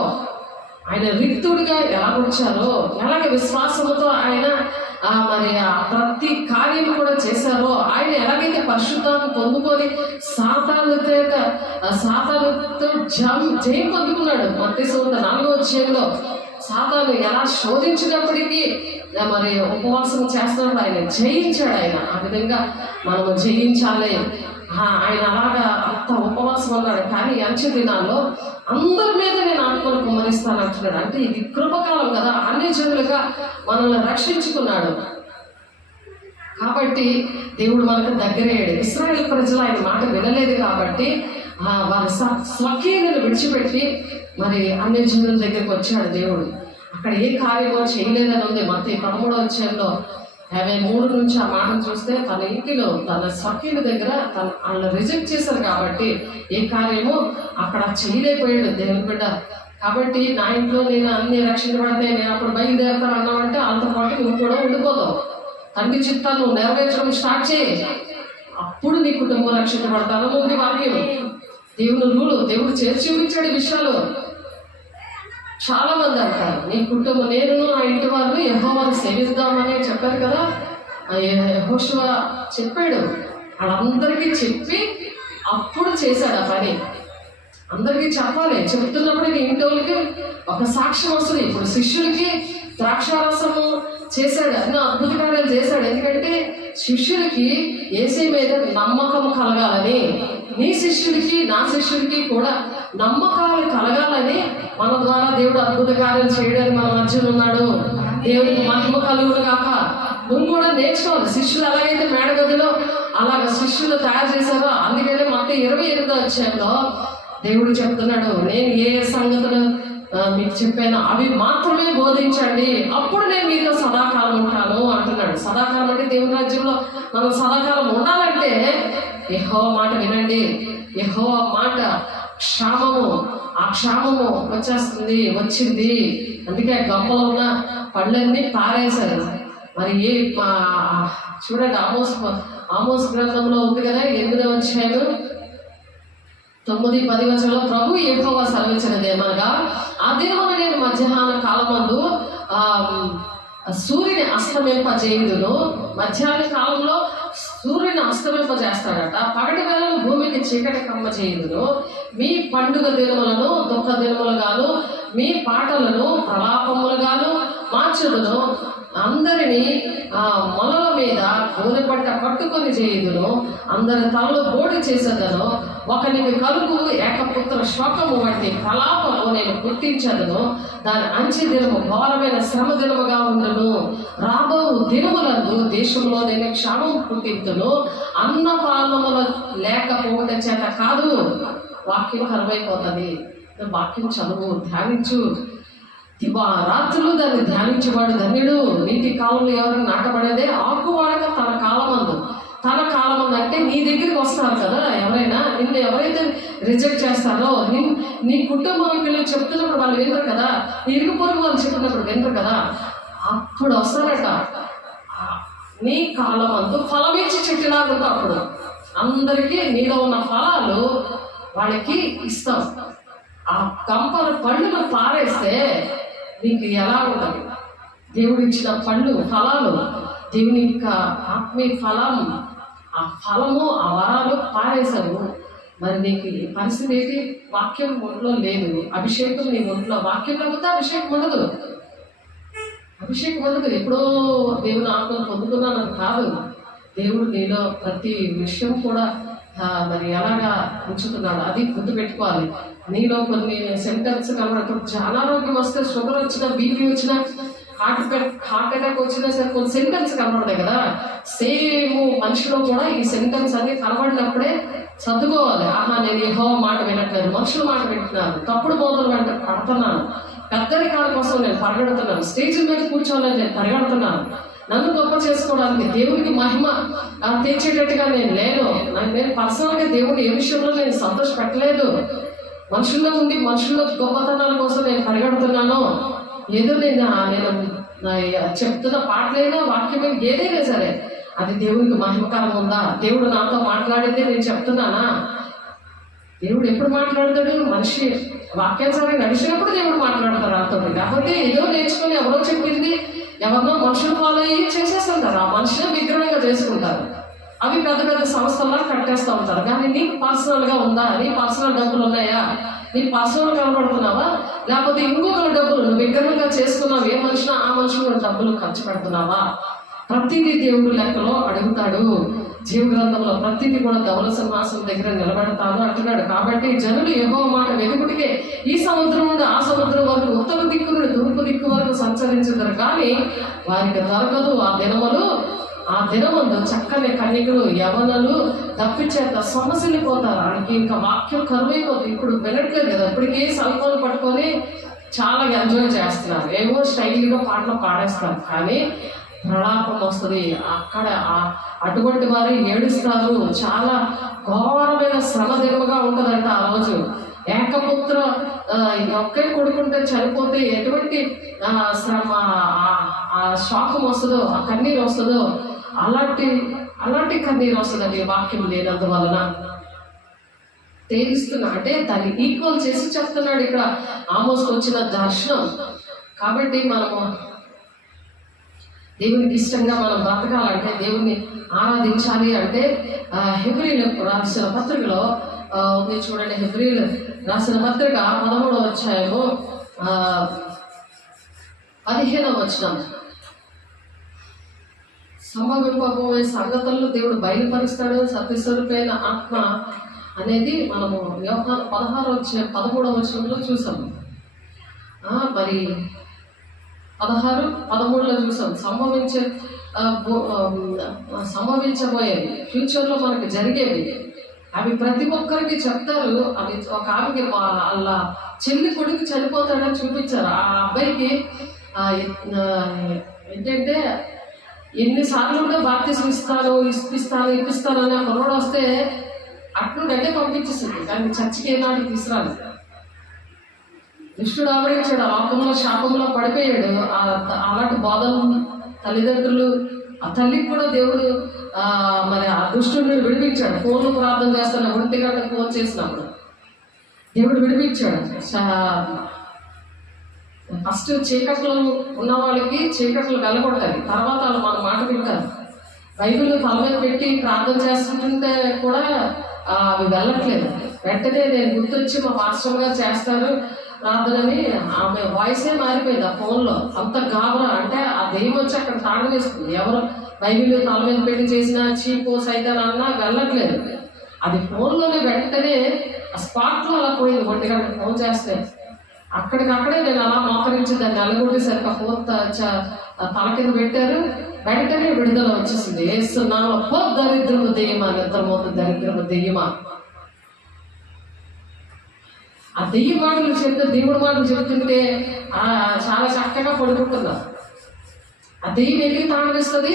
ఆయన రిక్తుడిగా ఎలా వచ్చారో, ఎలాగ విశ్వాసంతో ఆయన మరి ప్రతి కార్యం కూడా చేశారో, ఆయన ఎలాగైతే పరిశుద్ధాన్ని పొందుకొని సాతానుతో జయం పొందుకున్నాడు. మత్తయి 4:4 సాతాను ఎలా శోధించినప్పటికీ మరి ఉపవాసం చేస్తున్నాడు, ఆయన జయించాడు. ఆయన ఆ విధంగా మనము జయించాలి. ఆయన అలాగా అంత ఉపవాసం అన్నాడు. కానీ అంచె దినాల్లో అందరి మీద నేను ఆత్మను కుమ్మరిస్తాను అంటున్నాడు. అంటే ఇది కృపకాలం కదా, అన్ని జనులుగా మనల్ని రక్షించుకున్నాడు కాబట్టి దేవుడు మనకు దగ్గరయ్యాడు. ఇశ్రాయేలు ప్రజలు ఆయన మాట వినలేదు కాబట్టి వారి స్వకీయులను విడిచిపెట్టి మరి అన్ని జనుల దగ్గరికి వచ్చాడు దేవుడు. అక్కడ ఏ కార్యమో చేయలేదని ఉంది. మత్తయి 13:53 ఆ మాటను చూస్తే తన ఇంటిలో తన స్వకీయుల దగ్గర వాళ్ళు రిజెక్ట్ చేశారు కాబట్టి ఏ కార్యమో అక్కడ చేయలేకపోయాడు దేవుని బిడ్డ. కాబట్టి నా ఇంట్లో నేను అన్ని రక్షించబడితే నేను అప్పుడు బయలుదేరుతాను అన్నామంటే అంత పాటు నువ్వు కూడా ఉండిపోతావు. తండ్రి చిత్తాన్ని నువ్వు నెరవేర్చడం స్టార్ట్ చేయి, అప్పుడు నీ కుటుంబం రక్షించబడతాను ఉంది వాక్యం. దేవుని రూలు దేవుడు చేసి చూపించాడు విషయాలు. చాలా మంది అంటారు నీ కుటుంబం నేను ఆ ఇంటి వాళ్ళు యెహోవాను సేవిద్దామని చెప్పారు కదా. యెహోషువ చెప్పాడు, వాళ్ళందరికీ చెప్పి అప్పుడు చేశాడు ఆ పని. అందరికీ చెప్పాలి. చెప్తున్నప్పుడు నీ ఇంటోళ్ళకి ఒక సాక్ష్యం వస్తుంది. ఇప్పుడు శిష్యులకి ద్రాక్షారసము చేశాడు, ఎన్నో అద్భుత కార్యాలు చేశాడు. ఎందుకంటే శిష్యులకి యేసే మీద నమ్మకం కలగాలని, నీ శిష్యుడికి నా శిష్యుడికి కూడా నమ్మకాలు కలగాలని మన ద్వారా దేవుడు అద్భుత కార్యాలు చేయడానికి మన మధ్యలో ఉన్నాడు. దేవుడికి మహిమ కలుగును కాక. నువ్వు కూడా నేర్చుకోవాలి. శిష్యులు ఎలాగైతే మేడగదిలో అలాగ శిష్యులు తయారు చేశారో, అందుకనే మొత్తం 28వ అధ్యాయంలో దేవుడు చెప్తున్నాడు, నేను ఏ సంగతులు మీకు చెప్పాను అవి మాత్రమే బోధించండి, అప్పుడు నేను మీతో సదాకాలం ఉంటాను అంటున్నాడు. సదాకాలం అంటే దేవుని రాజ్యంలో మనం సదాకాలం ఉండాలంటే యెహోవా మాట వినండి. యెహోవా మాట క్షామము, ఆ క్షామము వచ్చింది. అందుకే గంపలో ఉన్న పళ్ళన్నీ పారేశారు. మరి చూడండి, ఆమోస్ గ్రంథంలో ఉంది కదా, 8వ అధ్యాయం 9-10 వచనంలో ప్రభు యెహోవా సెలవిచ్చినదేమనగా, ఆ దినమున నేను మధ్యాహ్న కాలమందు సూర్యుని అస్తమింపజేయుదును. మధ్యాహ్న కాలంలో సూర్యుని అస్తమింపజేస్తాడట. పగటి వేళను భూమికి చీకటి కమ్మ చేయుదును. మీ పండుగ దినములను దుఃఖ దినములుగాను, మీ పాటలను ప్రలాపములుగాను మార్చుదును. అందరినీ మొలల మీద గోనెపట్ట పట్టుకొని చేయుదును. అందరి తలలో బోడి చేసేదను. ఒకనికి కలుగు ఏకపుత్ర శోకము వంటి ప్రలాపము నేను గుర్తించదను. దాని అంచె దినము ఘోరమైన శ్రమ దినముగా ఉండును. రాబో దినములందు దేశంలో నేను క్షామం పుట్టింతును. అన్నపానముల లేకపోవట చేత కాదు. వాక్యం కరువైపోతుంది. వాక్యం చదువు, ధ్యానించు. రాత్రులు దాన్ని ధ్యానించేవాడు ధన్యుడు. నీటి కాలంలో ఎవరైనా నాటబడేదే ఆకు వాడక తన కాలమందు. తన కాలమందు అంటే నీ దగ్గరికి వస్తారు కదా ఎవరైనా. నిన్ను ఎవరైతే రిజెక్ట్ చేస్తారో, నీ కుటుంబంలో చెప్తున్నప్పుడు వాళ్ళు వినరు కదా, నీ ఇరుగు పొరుగు వాళ్ళు చెప్పినప్పుడు వినరు కదా, అప్పుడు వస్తారట. నీ కాలమందు ఫలమిచ్చి చెట్టులాగా ఉంటావు. అప్పుడు అందరికీ నీలో ఉన్న ఫలాలు వాళ్ళకి ఇస్తాం. ఆ కంపల పళ్ళును పారేస్తే నీకు ఎలా ఉంటుంది? దేవుడు ఇచ్చిన పళ్ళు, ఫలాలు, దేవుని యొక్క ఆత్మీయ ఫలం, ఆ ఫలము, ఆ వరాలు పారేశారు. మరి నీకు పరిస్థితి ఏంటి? వాక్యం ఒంట్లో లేదు, అభిషేకం నీ ఒంట్లో. వాక్యం లేకపోతే అభిషేకం ఉండదు. అభిషేకం ఉండదు. ఎప్పుడో దేవుని ఆత్మను పొందుకున్నానని కాదు. దేవుడు నీలో ప్రతి విషయం కూడా మరి ఎలాగా ఉంచుతున్నాడు అది గుర్తుపెట్టుకోవాలి. నీలో కొన్ని సిమ్టమ్స్ కనబడప్పుడు, అనారోగ్యం వస్తే, షుగర్ వచ్చినా, బీపీ వచ్చినా, హార్ట్ అటాక్ వచ్చినా సరే కొన్ని సిమ్టమ్స్ కనబడతాయి కదా. సేమ్ మనిషిలో కూడా ఈ సిమ్టమ్స్ అన్ని కనబడినప్పుడే సర్దుకోవాలి. ఆహా, నేను యెహోవా మాట వినట్లేదు, మనుషుల మాట వింటున్నాను, తప్పుడు బోధలు వెంట పడుతున్నాను, పెద్దరికాల కోసం నేను పరిగెడుతున్నాను, స్టేజ్ మీద కూర్చోవాలని నేను పరిగెడుతున్నాను, నన్ను గొప్ప చేసుకోవడానికి దేవుడికి మహిమ తెచ్చేటట్టుగా నేను లేను. నేను పర్సనల్గా దేవుడు ఏ విషయంలో నేను సంతోషపెట్టలేదు. మనుషుల్లో ఉండి మనుషుల్లో గొప్పతనాల కోసం నేను పరిగెడుతున్నాను. ఏదో నేను చెప్తున్న పాటలైనా, వాక్యమే ఏదైనా సరే అది దేవుడికి మహిమకరం ఉందా? దేవుడు నాతో మాట్లాడితే నేను చెప్తున్నానా? దేవుడు ఎప్పుడు మాట్లాడతాడు? మనిషి వాక్యానుసారంగా నడిచినప్పుడు దేవుడు మాట్లాడతాడు నాతో. కాకపోతే ఏదో నేర్చుకొని ఎవరో చెప్పింది ఎవరినో మనుషులు ఫాలో అయ్యి చేసేస్తుంటారు. ఆ మనుషులు విగ్రహంగా చేసుకుంటారు. అవి పెద్ద పెద్ద సంస్థల్లో కట్టేస్తూ ఉంటారు. కానీ నీకు పర్సనల్గా ఉందా? నీ పర్సనల్ డబ్బులు ఉన్నాయా? నీ పర్సనల్ కనబడుతున్నావా? లేకపోతే ఇంకొకరి డబ్బులు నువ్వు విగ్రహంగా చేసుకున్నావు. ఏ మనిషినా ఆ మనుషులు డబ్బులు ఖర్చు పెడుతున్నావా? ప్రతిదీ దేవుడు లెక్కలో అడుగుతాడు. జీవ గ్రంథంలో ప్రతిదీ కూడా ధవల సింహాసనం దగ్గర నిలబెడతాను అంటున్నాడు. కాబట్టి జనులు యెహోవా మాట వెతుకుటికే ఈ సముద్రం నుండి ఆ సముద్రం వరకు, ఉత్తర దిక్కు నుండి తూర్పు దిక్కు వరకు సంచరించుతారు, కానీ వారికి దొరకదు. ఆ దినమందు చక్కని కన్యకులు, యవనలు తప్పిచేత సొమ్మసిల్లిపోతారు. ఆయనకి ఇంకా వాక్యం కరువైపోతుంది. ఇప్పుడు వినట్లేదు కదా, ఇప్పటికీ సెల్ ఫోన్ పట్టుకొని చాలా ఎంజాయ్ చేస్తున్నారు, ఏవో స్టైల్గా పాటలు పాడేస్తారు. కానీ ప్రలాపం వస్తుంది. అక్కడ అటువంటి వారు ఏడుస్తారు. చాలా ఘోరమైన శ్రమ దినముగా ఉంటుందంట ఆ రోజు. ఏకపుత్ర ఒకే కొడుకుంటే చనిపోతే ఎటువంటి శ్రమ, ఆ శోకం వస్తుందో, ఆ కన్నీరు వస్తుందో, అలాంటి కన్నీరు వస్తుందండి వాక్యం లేనందువలన. తేలిస్తున్నా అంటే దాన్ని ఈక్వల్ చేసి చెప్తున్నాడు ఇక్కడ ఆమోస్కి వచ్చిన దర్శనం. కాబట్టి మనము దేవునికి ఇష్టంగా మనం బ్రతకాలంటే, దేవుణ్ణి ఆరాధించాలి అంటే హెబ్రీయులకు రాసిన పత్రికలో ఉంది చూడండి, హెబ్రీలు రాసిన పత్రిక 13వ అధ్యాయము 15వ వచనం. సంభవింపబోయే సంగతులను దేవుడు బయలుపరుస్తాడు. సత్యస్వరూపైన ఆత్మ అనేది మనము యోహాను 13వ వచనంలో చూసాము. మరి 16-13లో చూసాం. సంభవించబోయేవి, ఫ్యూచర్లో మనకి జరిగేవి, అవి ప్రతి ఒక్కరికి చెప్తారు. అవి ఒక ఆమెకి వాళ్ళ చెల్లి కొడుకు చనిపోతాడని చూపించారు. ఆ అబ్బాయికి ఏంటంటే ఎన్నిసార్లు కూడా బాప్తిసం ఇప్పిస్తాను అని ఒక రోడ్ వస్తే అట్లు గడ్డే పంపించేసింది. కానీ చర్చికి ఏనాడు తీసుకురాలి. దుష్టుడు ఆవరించాడు, లోకంలో శాపంలో పడిపోయాడు. అలాంటి బోధన తల్లిదండ్రులు, ఆ తల్లికి కూడా దేవుడు మరి ఆ దుష్టుడిని విడిపించాడు. ఫోన్లు ప్రార్థన చేస్తాను, 1 గంట ఫోన్ చేసినప్పుడు దేవుడు విడిపించాడు. ఫస్ట్ చీకట్లో ఉన్న వాళ్ళకి చీకట్లు వెళ్ళగొట్టాలి, తర్వాత వాళ్ళు మన మాట వింటారు. బైబిల్ తల మీద పెట్టి ప్రార్థన చేస్తుంటే కూడా అవి వెళ్ళట్లేదు. వెంటనే నేను గుర్తొచ్చి మా మాస్టర్ గారు చేస్తారు ప్రార్థనని, ఆమె వాయిసే మారిపోయింది ఆ ఫోన్లో. అంత గాబరా, అంటే ఆ దెయ్యం వచ్చి అక్కడ తాళం వేస్తుంది. ఎవరు బైబిల్ తల మీద పెట్టి చేసినా చీపో సైతాన్ అన్నా వెళ్ళట్లేదు. అది ఫోన్లోనే వెంటనే ఆ స్పాట్లో అలా పోయింది. 1 గంట ఫోన్ చేస్తే అక్కడికక్కడే నేను అలా మోకరించి దాన్ని అల్లగొట్టేసరికి ఆ ఫోన్ తల కింద పెట్టారు. వెంటనే విడుదల వచ్చేసింది. వేస్తున్నాను పో దరిద్రము దెయ్యమా, నిద్రమోత దరిద్రము దెయ్యమా. ఆ దెయ్య మాటలు చెప్తే, దేవుడి మాటలు చెప్తుంటే చాలా చక్కగా పడుకుంటున్నారు. ఆ దెయ్యం ఎందుకు తాండిస్తుంది?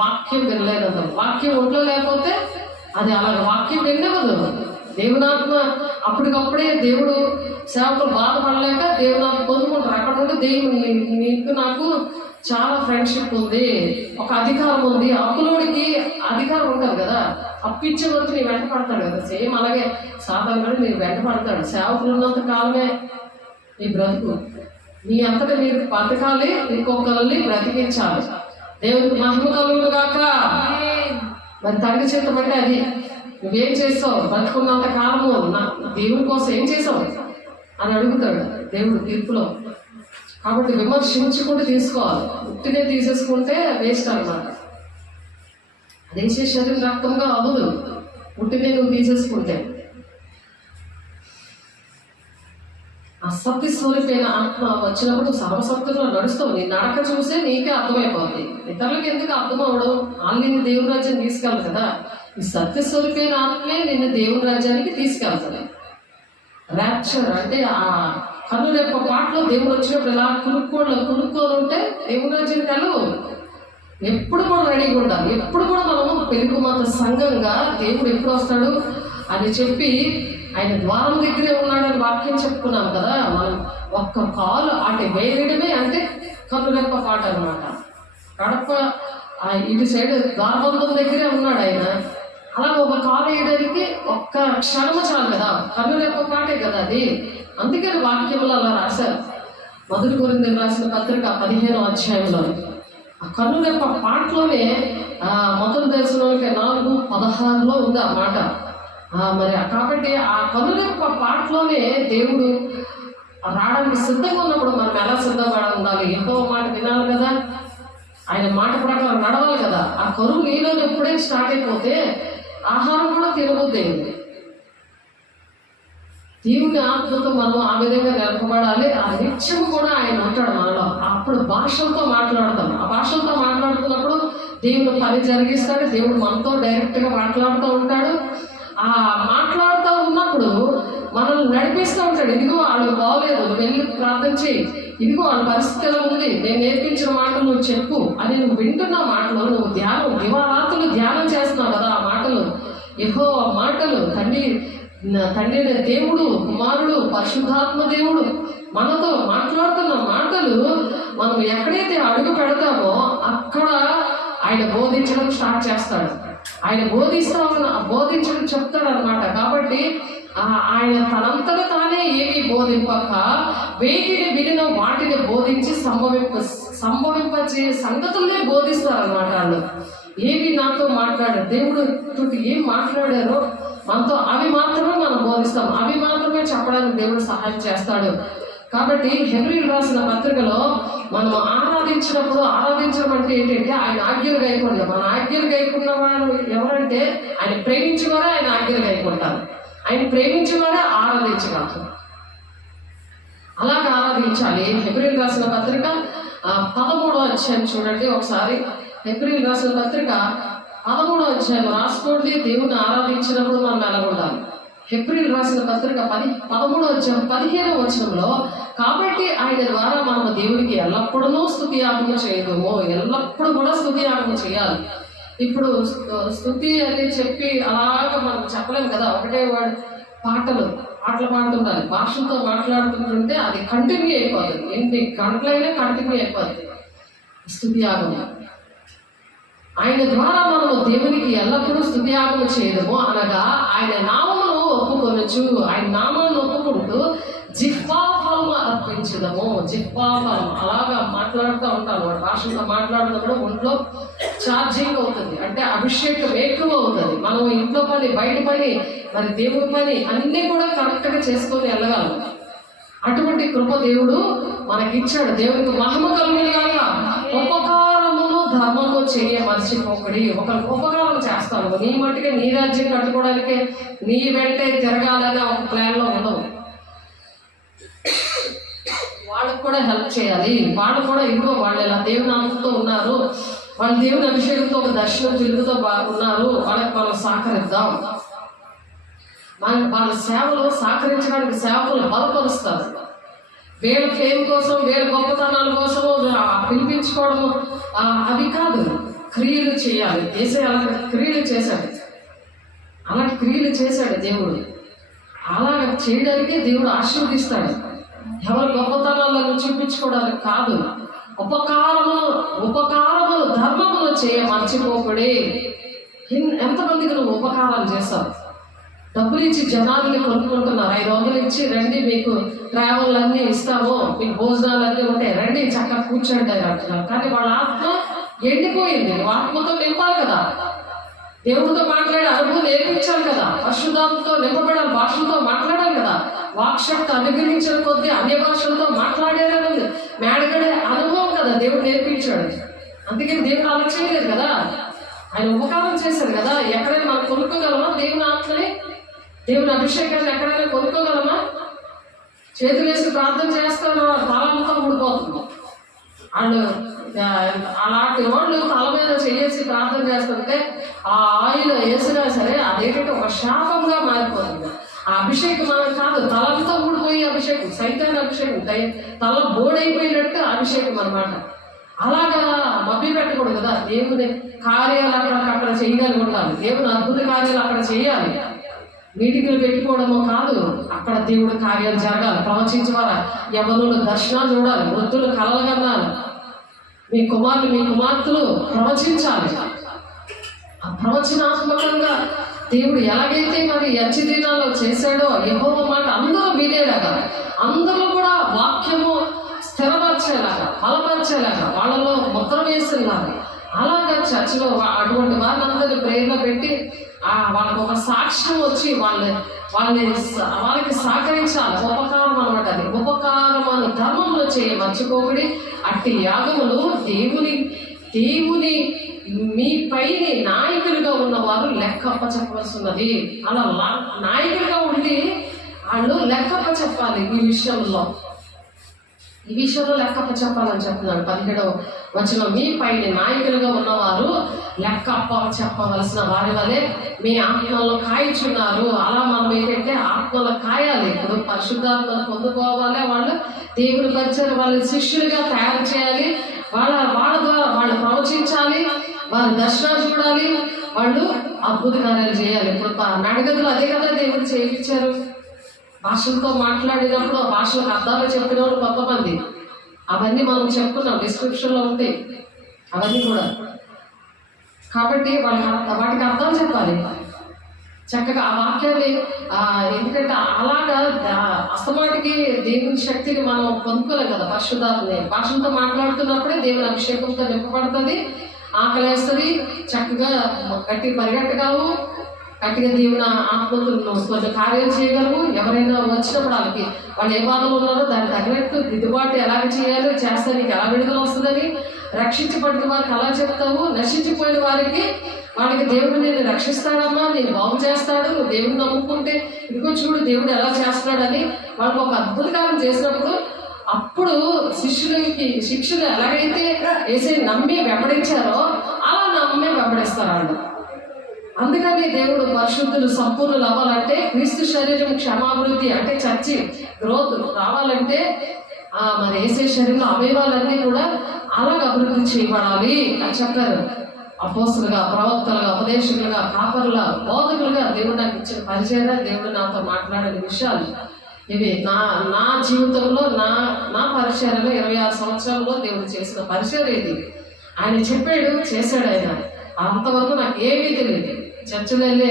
వాక్యం వినలేదంత. వాక్యం ఒంట్లో లేకపోతే అది అలాగ వాక్యం వినవదు. దేవునాత్మ అప్పటికప్పుడే దేవుడు సేవకులు బాధపడలేక దేవునాత్మ పొందుకుంటారు. అక్కడ నుండి దేవుడు నీకు నాకు చాలా ఫ్రెండ్షిప్ ఉంది, ఒక అధికారం ఉంది. అప్పులోడికి అధికారం ఉంటుంది కదా, అప్పిచ్చే వరకు నీ వెంట పడతాడు కదా. సేమ్ అలాగే సాధారణ కూడా నీ వెంట పడతాడు. సేవకులు ఉన్నంత కాలమే నీ బ్రతుకు. నీ అంతటా మీరు బతకాలి, ఇంకొకరిని బ్రతికించాలి. దేవుడికి మహిమ కలుగును గాక. మరి తండ్రి చిత్తం అంటే అది. నువ్వేం చేస్తావు బ్రతుకున్నంత కాలము, దేవుడి కోసం ఏం చేసావు అని అడుగుతాడు దేవుడు తీర్పులో. కాబట్టి విమర్శించుకుంటూ తీసుకోవాలి. ఉట్టినే తీసేసుకుంటే వేస్ట్ అన్నమాట. అదేసే శరీరం రక్తంగా అవ్వదు ఉట్టినే నువ్వు తీసేసుకుంటే. ఆ సత్యస్వరూపైన ఆత్మ వచ్చినప్పుడు సర్వసత్తులో నడుస్తావు. నీ నడక చూసే నీకే అర్థమైపోతుంది. ఇతరులకు ఎందుకు అర్థం అవడం? వాళ్ళు నిన్ను దేవుని రాజ్యాన్ని తీసుకెళ్ళదు కదా. ఈ సత్యస్వరూపైన ఆత్మే నిన్ను దేవుని రాజ్యానికి తీసుకెళ్తుంది. ర్యాప్చర్ అంటే ఆ కన్నుల యొక్క పాటలో దేవుడు వచ్చినప్పుడు ఇలా కునుక్కొని ఉంటే దేవుని రాజ్యానికి వెళ్ళవు. ఎప్పుడు కూడా రెడీగా ఉండాలి. ఎప్పుడు కూడా మనము పెరుగు మాత సంఘంగా దేవుడు ఎప్పుడు వస్తాడు అని చెప్పి ఆయన ద్వారం దగ్గరే ఉన్నాడని వాక్యం చెప్పుకున్నాం కదా. మనం ఒక్క కాలు అటు వేయడమే అంటే కన్నులెప్ప పాట అనమాట. కడప ఇటు సైడ్ ద్వారబంధం దగ్గరే ఉన్నాడు ఆయన. అలా ఒక కాలు వేయడానికి ఒక్క క్షణము చాలు కదా. కన్నులెప్ప పాటే కదా అది. అందుకని వాక్యంలో అలా రాశారు. 1 కొరింథీయులకు రాసిన పత్రిక 15వ అధ్యాయంలో ఆ కన్నులెప్ప పాటలోనే మొదటి దర్శనంలోకి 4:16లో ఉంది ఆ మాట. మరి కాబట్టి ఆ కన్నులెప్ప పాటలోనే దేవుడు రావడానికి సిద్ధంగా ఉన్నప్పుడు మనం ఎలా సిద్ధంగా ఉండాలి? ఎంతో మాట వినాలి కదా, ఆయన మాట ప్రకారం నడవాలి కదా. ఆ కరువు నీలో ఎప్పుడే స్టార్ట్ అయిపోతే ఆహారం కూడా తినబోద్దేంది. దేవుని ఆత్మతో మనం ఆ విధంగా నిలపబడాలి. ఆ నిత్యము కూడా ఆయన ఉంటాడు మనలో. అప్పుడు భాషలతో మాట్లాడతాం. ఆ భాషలతో మాట్లాడుతున్నప్పుడు దేవుడు పని జరిగిస్తాడు. దేవుడు మనతో డైరెక్ట్గా మాట్లాడుతూ ఉంటాడు. ఆ మాట్లాడుతూ ఉన్నప్పుడు మనల్ని నడిపిస్తూ ఉంటాడు. ఇదిగో వాళ్ళు బాగోలేదు, వెళ్ళి ప్రార్థన చేయి. ఇదిగో వాళ్ళ పరిస్థితి ఎలా ఉంది, నేను నేర్పించిన మాటలు నువ్వు చెప్పు అని నువ్వు వింటున్న మాటలు నువ్వు దివారాత్రులు ధ్యానం చేస్తున్నావు కదా. ఆ మాటలు యెహోవా మాటలు, తండ్రి దేవుడు, కుమారుడు, పరిశుద్ధాత్మ దేవుడు మనతో మాట్లాడుతున్న మాటలు మనం ఎక్కడైతే అడుగు పెడతామో అక్కడ ఆయన బోధించడం స్టార్ట్ చేస్తాడు. ఆయన బోధించడం చెప్తాడు అనమాట. కాబట్టి ఆయన తనంతగా తానే ఏమి బోధింపక వేటిని వినిన వాటిని బోధించి సంభవింపచే సంగతులనే బోధిస్తారు అనమాట. వాళ్ళు ఏమి నాతో మాట్లాడారు, దేవుడు తోటి ఏం మాట్లాడారో మనతో అవి మాత్రమే మనం బోధిస్తాం, అవి మాత్రమే చెప్పడానికి దేవుడు సహాయం చేస్తాడు. కాబట్టి హెబ్రీయులు రాసిన పత్రికలో మనం ఆరాధించడం అంటే ఏంటంటే ఆయన ఆజ్ఞలు గైకొంటాం. మన ఆజ్ఞలు గైకున్న వాడు ఎవరంటే ఆయన ప్రేమించేవారే ఆయన ఆజ్ఞలు గైకుంటారు, ఆయన ప్రేమించేవారే ఆరాధించగలరు. అలాగే ఆరాధించాలి. హెబ్రీయులు రాసిన పత్రిక 13వ అధ్యాయం చూడండి ఒకసారి. హెబ్రీయులు రాసిన పత్రిక 13వ అధ్యాయం రాసుకోండి. దేవుని ఆరాధించినప్పుడు మనం ఎలా ఉండాలి. హెబ్రీయులు రాసిన పత్రిక 13వ అధ్యాయం 15వ వచనంలో, కాబట్టి ఆయన ద్వారా మనము దేవునికి ఎల్లప్పుడూ స్తుతియాగము చేయదుము. ఎల్లప్పుడూ కూడా స్తుతియాగము చేయాలి. ఇప్పుడు స్తుతి అని చెప్పి అలాగా మనం చెప్పలేము కదా. ఒకటే వాడు పాటలు పాడుతుండాలి, భాషలతో మాట్లాడుతుంటుంటే అది కంటిన్యూ అయిపోతుంది. ఎన్ని గంటలైనా కంటిన్యూ అయిపోతుంది స్తుతియాగము. ఆయన ద్వారా మనము దేవునికి ఎల్లప్పుడూ స్తుతియాగము చేయడము అనగా ఆయన నామమును ఒప్పుకొనొచ్చు. ఆయన నామాన్ని ఒప్పుకుంటూ జిహ్వా ఫలము అర్పించడము. జిహ్వా ఫలం అలాగా మాట్లాడుతూ ఉంటాను. వాడు భాషతో మాట్లాడినప్పుడు ఒంట్లో ఛార్జింగ్ అవుతుంది, అంటే అభిషేకం ఎక్కువ అవుతుంది. మనం ఇంట్లో పని, బయట పని, మరి దేవుడి పని అన్నీ కూడా కరెక్ట్గా చేసుకొని వెళ్ళగలం. అటువంటి కృప దేవుడు మనకిచ్చాడు. దేవునికి మహిమ కలుగుగాక. ఉపకారమును ధర్మము చేయ మర్చిపోకడి. ఒకరికి ఉపకారం చేస్తాను, నీ మట్టుకే నీ రాజ్యం కట్టుకోవడానికి నీ వెంటే తిరగాలని ఒక ప్లాన్లో ఉండవు. వాళ్ళకు కూడా హెల్ప్ చేయాలి. వాళ్ళు కూడా ఇదిగో వాళ్ళు ఇలా దేవుని ఆత్మతో ఉన్నారు, వాళ్ళు దేవుని అభిషేకంతో ఒక దర్శనం తిరుగుతో ఉన్నారు, వాళ్ళకి మనం సహకరిద్దాం. వాళ్ళ సేవలు సహకరించడానికి సేవకులు బలపరుస్తారు. వీళ్ళ ఫేమ్ కోసం, వీళ్ళ గొప్పతనాల కోసం పిలిపించుకోవడము అవి కాదు, క్రియలు చేయాలి. అలాంటి క్రియలు చేశాడు, అలాంటి క్రియలు చేశాడు దేవుడు. అలా చేయడానికే దేవుడు ఆశీర్వదిస్తాడు. ఎవరి గొప్పతనాలను చూపించుకోవడానికి కాదు. ఉపకారములు ధర్మములు చేయ మర్చిపోకడే. ఎంతమందికి నువ్వు ఉపకారాలు చేస్తావు? డబ్బులు ఇచ్చి జనాల్ని కొనుక్కుంటున్నారు. 500 ఇచ్చి రండి, మీకు ట్రావెల్ అన్నీ ఇస్తాము, మీకు భోజనాలు అన్నీ ఉంటాయి, రండి చక్కగా కూర్చోండి అంటున్నారు. కానీ వాళ్ళ ఆత్మ ఎండిపోయింది. ఆత్మతో నింపాలి కదా, దేవుడితో మాట్లాడే అనుభవం నేర్పించాలి కదా, పరిశుద్ధాత్మతో నింపబడాలి, భాషలతో మాట్లాడాలి కదా. వాక్శక్తి అనుగ్రహించిన కొద్దీ అన్య భాషలతో మాట్లాడేది మేడగడే అనుభవం కదా దేవుడు నేర్పించాడు. అందుకని దేవుడు అలా చేయలేదు కదా, ఆయన ఉపకారం చేశారు కదా. ఎక్కడైనా మనం కొనుక్కోగలమా దేవుని ఆత్మని, దేవుని అభిషేకాన్ని ఎక్కడైనా కొనుక్కోగలమా? చేతులు వేసి ప్రార్థన చేస్తాను, తలంతా ఊడిపోతుంది. వాళ్ళు అలాంటి వాళ్ళు తల మీద చేసి ప్రార్థన చేస్తుంటే ఆ ఆయిల్ వేసినా సరే అదేంటంటే ఒక శాపంగా మారిపోతుంది. ఆ అభిషేకం మనకు కాదు, తలంతా ఊడిపోయే అభిషేకం, సైతాన్ అభిషేకం, తల బోడైపోయినట్టు అభిషేకం అన్నమాట. అలాగా మభ్య పెట్టకూడదు కదా. దేవుని కార్యాలు అక్కడ చేయగలుగుతారు, దేవుని అద్భుత కార్యాలు అక్కడ చేయాలి. మీటింగ్లు పెట్టుకోవడమో కాదు, అక్కడ దేవుడి కార్యాలు జరగాలి. ప్రవచించవాలా, యవనులు దర్శనాలు చూడాలి, వృద్ధులు కలలు కనాలి, మీ కుమార్తెలు ప్రవచించాలి. ఆ ప్రవచనాత్మకంగా దేవుడు ఎలాగైతే మరి యజ్ఞ దినాల్లో చేశాడో యెహోవా మాట అందరూ వినేలాగా, అందరూ కూడా వాక్యము స్థిరపరిచేలాగా, బలపరిచేలాగా, వాళ్ళలో ముద్ర వేసేలాగా, అలాగా చర్చలో అటువంటి వారిని ప్రేరణ పెట్టి వాళ్ళకి ఒక సాక్ష్యం వచ్చి వాళ్ళకి సహకరించాలి. ఉపకారం అనమాట. అది ఉపకారం అని ధర్మంలో చేయ మర్చిపోకడి. అట్టి యాగములు దేవుని మీ పైన నాయకులుగా ఉన్నవారు లెక్కప్ప చెప్పవలసి ఉన్నది. అలా నాయకులుగా ఉండి వాళ్ళు లెక్కప్ప చెప్పాలి. ఈ విషయంలో లెక్కప్ప చెప్పాలని చెప్తున్నాడు 17వ వచనం. మీ పైన నాయకులుగా ఉన్నవారు లెక్కప్ప చెప్పవలసిన వారి వలె మీ ఆత్మలో కాయచున్నారు. అలా మనం ఏంటంటే ఆత్మలో కాయాలి. ఇప్పుడు పరిశుద్ధాత్మను పొందుకోవాలి. వాళ్ళు దేవుని పరిచయం, వాళ్ళ శిష్యులుగా తయారు చేయాలి. వాళ్ళ ద్వారా వాళ్ళు ప్రవచించాలి, వాళ్ళ దర్శనాలు చూడాలి, వాళ్ళు అద్భుత కార్యాలు చేయాలి. ఇప్పుడు నడగదులు అదే కదా దేవుడు చేయించారు. భాషలతో మాట్లాడినప్పుడు ఆ భాషలకు అర్థాలు చెప్పిన వాళ్ళు కొంతమంది, అవన్నీ మనం చెప్పుకున్నాం, డిస్క్రిప్షన్లో ఉంటాయి అవన్నీ కూడా. కాబట్టి వాటికి అర్థాలు చెప్పాలి చక్కగా ఆ వాక్యాన్ని. ఎందుకంటే అలాగా అస్తమాటికి దేవుని శక్తిని మనం పొందుకోలేం కదా. పరిశుద్ధాత్మని భాషలతో మాట్లాడుతున్నప్పుడే దేవుని అభిషేకంతో నింపబడుతుంది, ఆకలేస్తుంది, చక్కగా గట్టి పరిగెట్టగావు, గట్టిగా దేవుని ఆత్మతో కొన్ని కార్యాలు చేయగలవు. ఎవరైనా వచ్చినప్పుడు వాళ్ళు ఏ బాధలు ఉన్నారో దానికి తగినట్టు దిద్దుబాటు ఎలాగ చేయాలో చేస్తే నీకు ఎలా విడుదల వస్తుందని, రక్షించబడిన వారికి అలా చెప్తావు, నశించిపోయిన వాళ్ళకి దేవుడు నేను రక్షిస్తాడమ్మా, నేను బాగు చేస్తాడు, నువ్వు దేవుడిని నమ్ముకుంటే ఇదిగో చూడు దేవుడు ఎలా చేస్తున్నాడని వాళ్ళకి ఒక అద్భుతకారం చేసినప్పుడు అప్పుడు శిష్యులు ఎలాగైతే యేసుని నమ్మి వెంబడించారో అలా నమ్మి వెంబడిస్తారు వాళ్ళు. అందుకని దేవుడు పరిశుద్ధులు సంపూర్ణులు అవ్వాలంటే, క్రీస్తు శరీరం క్షమాభివృద్ధి అంటే చర్చి గ్రోత్ రావాలంటే మరి యేసే శరీరంలో అవయవాలన్నీ కూడా అలాగ అభివృద్ధి చేయబడాలి అని చెప్పారు. అపోస్తులుగా, ప్రవక్తలుగా, ఉపదేశకులుగా, కాపరులుగా, బోధకులుగా దేవుడు నాకు ఇచ్చిన పరిచయం, దేవుడు నాతో మాట్లాడిన విషయాలు ఇవి. నా జీవితంలో నా పరిచయంలో 26 సంవత్సరాల్లో దేవుడు చేసిన పరిచయం ఇది. ఆయన చెప్పాడు, చేశాడు. ఆయన అంతవరకు నాకు ఏమీ తెలియదు. చర్చలు వెళ్ళి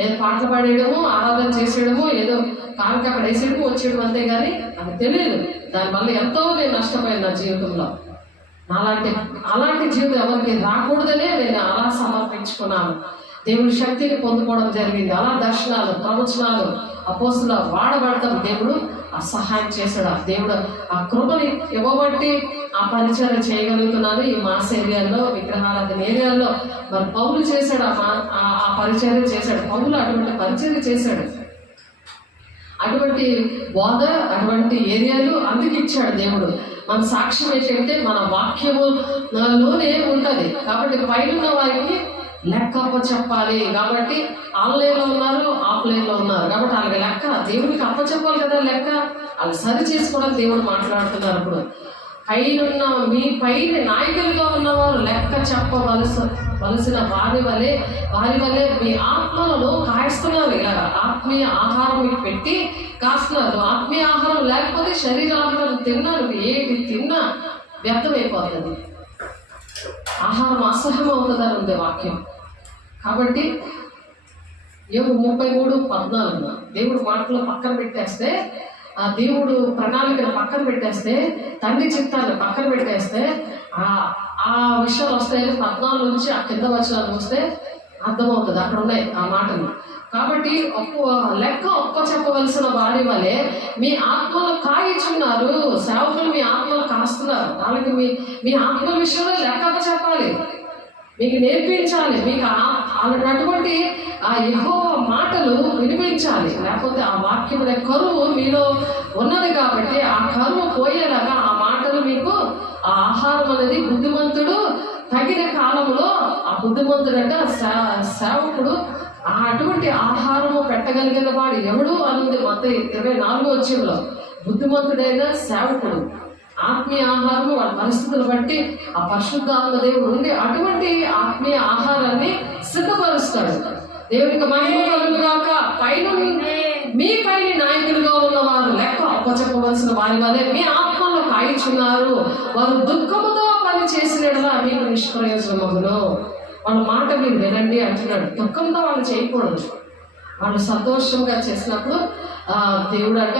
ఏదో పాటలు పాడేయడము, ఆరాధన చేసేయడము, ఏదో కానికి అక్కడ వేసేయడము వచ్చేయడం అంతే కానీ నాకు తెలియదు. దానివల్ల ఎంతో నేను నష్టపోయాను నా జీవితంలో. అలాంటి జీవితం ఎవరికి రాకూడదనే నేను అలా సమర్పించుకున్నాను. దేవుడి శక్తిని పొందుకోవడం జరిగింది. అలా దర్శనాలు, ప్రవచనాలు, అపోస్తుల వాడబడతాం దేవుడు ఆ సహాయం చేశాడు. దేవుడు ఆ కృపని ఇవ్వబట్టి ఆ పరిచయం చేయగలుగుతున్నాను. ఈ మాస్ ఏరియాలో, విగ్రహారాధన ఏరియాలో మరి పౌలు చేశాడు, ఆ పరిచయం చేశాడు. పౌలు అటువంటి పరిచయం చేశాడు, అటువంటి బోధ, అటువంటి ఏరియాలు అందుకు ఇచ్చాడు దేవుడు. మన సాక్ష్యం ఏంటంటే మన వాక్యములోనే ఉంటుంది. కాబట్టి పైన వారికి లెక్క చెప్పాలి. కాబట్టి ఆన్లైన్లో ఉన్నారు, ఆఫ్లైన్లో ఉన్నారు. కాబట్టి వాళ్ళకి లెక్క దేవుడికి అప్పచెప్పాలి కదా. లెక్క వాళ్ళు సరి చేసుకోవడం దేవుడు మాట్లాడుతున్నారు. ఇప్పుడు పైన మీ పైన నాయకులుగా ఉన్నవారు లెక్క చెప్పవలసిన వారి వలె మీ ఆత్మలను కాయిస్తున్నారు. ఇలా ఆత్మీయ ఆహారం మీకు పెట్టి కాస్తున్నారు. ఆత్మీయ ఆహారం లేకపోతే శరీరాహారం తిన్నారు, ఏది తిన్నా వ్యర్థమైపోతుంది. ఆహారం అసహ్యం అవుతుందని ఉంది వాక్యం. కాబట్టి యోబు 33:14 దేవుడు మాటలు పక్కన పెట్టేస్తే, ఆ దేవుడు ప్రణాళికను పక్కన పెట్టేస్తే, తండ్రి చిత్తాన్ని పక్కన పెట్టేస్తే ఆ విషయాలు వస్తాయి. 14 నుంచి ఆ కింద వచనాలు వస్తే అర్థమవుతుంది, అక్కడ ఉన్నాయి ఆ మాటలు. కాబట్టి లెక్క చెప్పవలసిన వారి వలె మీ ఆత్మలు కాయిచున్నారు. సేవకులు మీ ఆత్మలు కాస్తున్నారు. వాళ్ళకి మీ ఆత్మల విషయంలో లెక్క చెప్పాలి, మీకు నేర్పించాలి. మీకు అటువంటి ఆ యెహోవా మాటలు వినిపించాలి. లేకపోతే ఆ వాక్యం కరువు మీలో ఉన్నది. కాబట్టి ఆ కరువు పోయేలాగా ఆ మాటలు మీకు ఆ ఆహారం అనేది బుద్ధిమంతుడు తగిన కాలంలో ఆ బుద్ధిమంతుడంటే సేవకుడు అటువంటి ఆహారము పెట్టగలిగిన వాడు ఎవడు అనేది మత్తయి 24 బుద్ధిమంతుడైన సేవకుడు. ఆత్మీయ ఆహారము వాళ్ళ పరిస్థితులు బట్టి ఆ పరిశుద్ధాత్మ దేవుడు ఉండి అటువంటి ఆత్మీయ ఆహారాన్ని సిద్ధపరుస్తాడు. దేవునికి మహిమ కలుగుగాక. మీ పైన నాయకులుగా ఉన్నవారు లెక్క అప్పచెప్పవలసిన వారి వలె మీ ఆత్మలో కాయిచున్నారు. వారు దుఃఖముతో పని చేసినట్లా మీకు నిష్ప్రయోజనమగును. వాళ్ళ మాట మీరు వినండి అంటున్నాడు. దుఃఖంతో వాళ్ళు చేయకూడదు. వాళ్ళు సంతోషంగా చేసినప్పుడు దేవుడట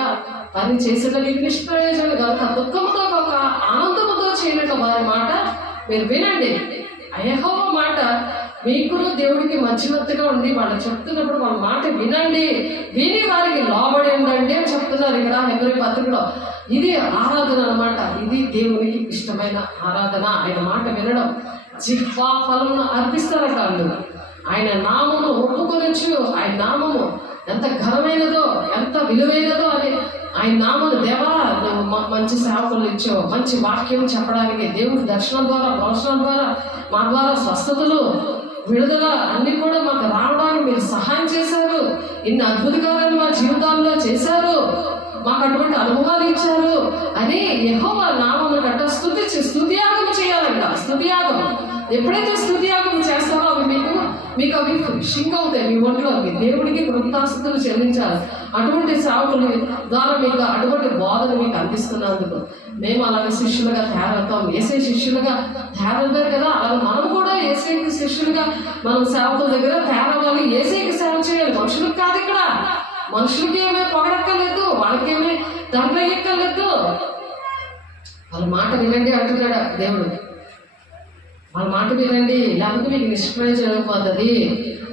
పని చేసిన మీకు నిష్ప్రయోజనం కనుక దుఃఖంతో ఒక ఆనందముతో చేయనట్టు వారి మాట మీరు వినండి. యెహోవా మాట మీకును దేవుడికి మధ్యవర్తిగా ఉండి వాళ్ళు చెప్తున్నప్పుడు వాళ్ళ మాట వినండి, విని వారికి లోబడి ఉండండి అని చెప్తున్నారు ఇక్కడ హెబ్రీ పత్రికలో. ఇది ఆరాధన అన్నమాట. ఇది దేవునికి ఇష్టమైన ఆరాధన. ఆయన మాట వినడం, జిహ్వా ఫలమును అర్పిస్తారట వాళ్ళు. ఆయన నామము ఒప్పుకొనొచ్చు. ఆయన నామము ఎంత ఘనమైనదో, ఎంత విలువైనదో అని ఆయన నామను దేవా మంచి సేవకులు ఇచ్చావు, మంచి వాక్యం చెప్పడానికి, దేవుడి దర్శనం ద్వారా, ప్రవచనం ద్వారా, మా ద్వారా స్వస్థతలు, విడుదల అన్ని కూడా మాకు రావడానికి మీరు సహాయం చేశారు. ఇన్ని అద్భుత కార్యాలు మా జీవితాల్లో చేశారు, మాకు అటువంటి అనుభవాలు ఇచ్చారు అని యెహోవా నామమును గట్ట స్తుతియాగం చేయాలంట. స్తుతియాగం ఎప్పుడైతే స్తుతియాగం చేస్తారో అవి మీకు అవి షింక్ అవుతాయి మీ ఒంట్లోకి. దేవుడికి కృతజ్ఞతలు చెల్లించాలి. అటువంటి సేవకుల ద్వారా మీకు అటువంటి బోధన మీకు అందిస్తున్నందుకు మేము అలాగే శిష్యులుగా తయారవుతాం. ఏసే శిష్యులుగా తయారవుతారు కదా, అలాగే మనం కూడా ఏసైకి శిష్యులుగా మనం సేవకుల దగ్గర తయారవ్వాలి. ఏసైకి సేవ చేయాలి, మనుషులకు కాదు. ఇక్కడ మనుషులకి ఏమీ పొగడక్కర్లేదు, వాళ్ళకేమీ దండ ఎక్కర్లేదు. వాళ్ళ మాట వినండి అంటున్నాడు దేవుడు. వాళ్ళ మాట వినండి, లేకపోతే మీకు నిష్ప్రయోజనం అయిపోతుంది.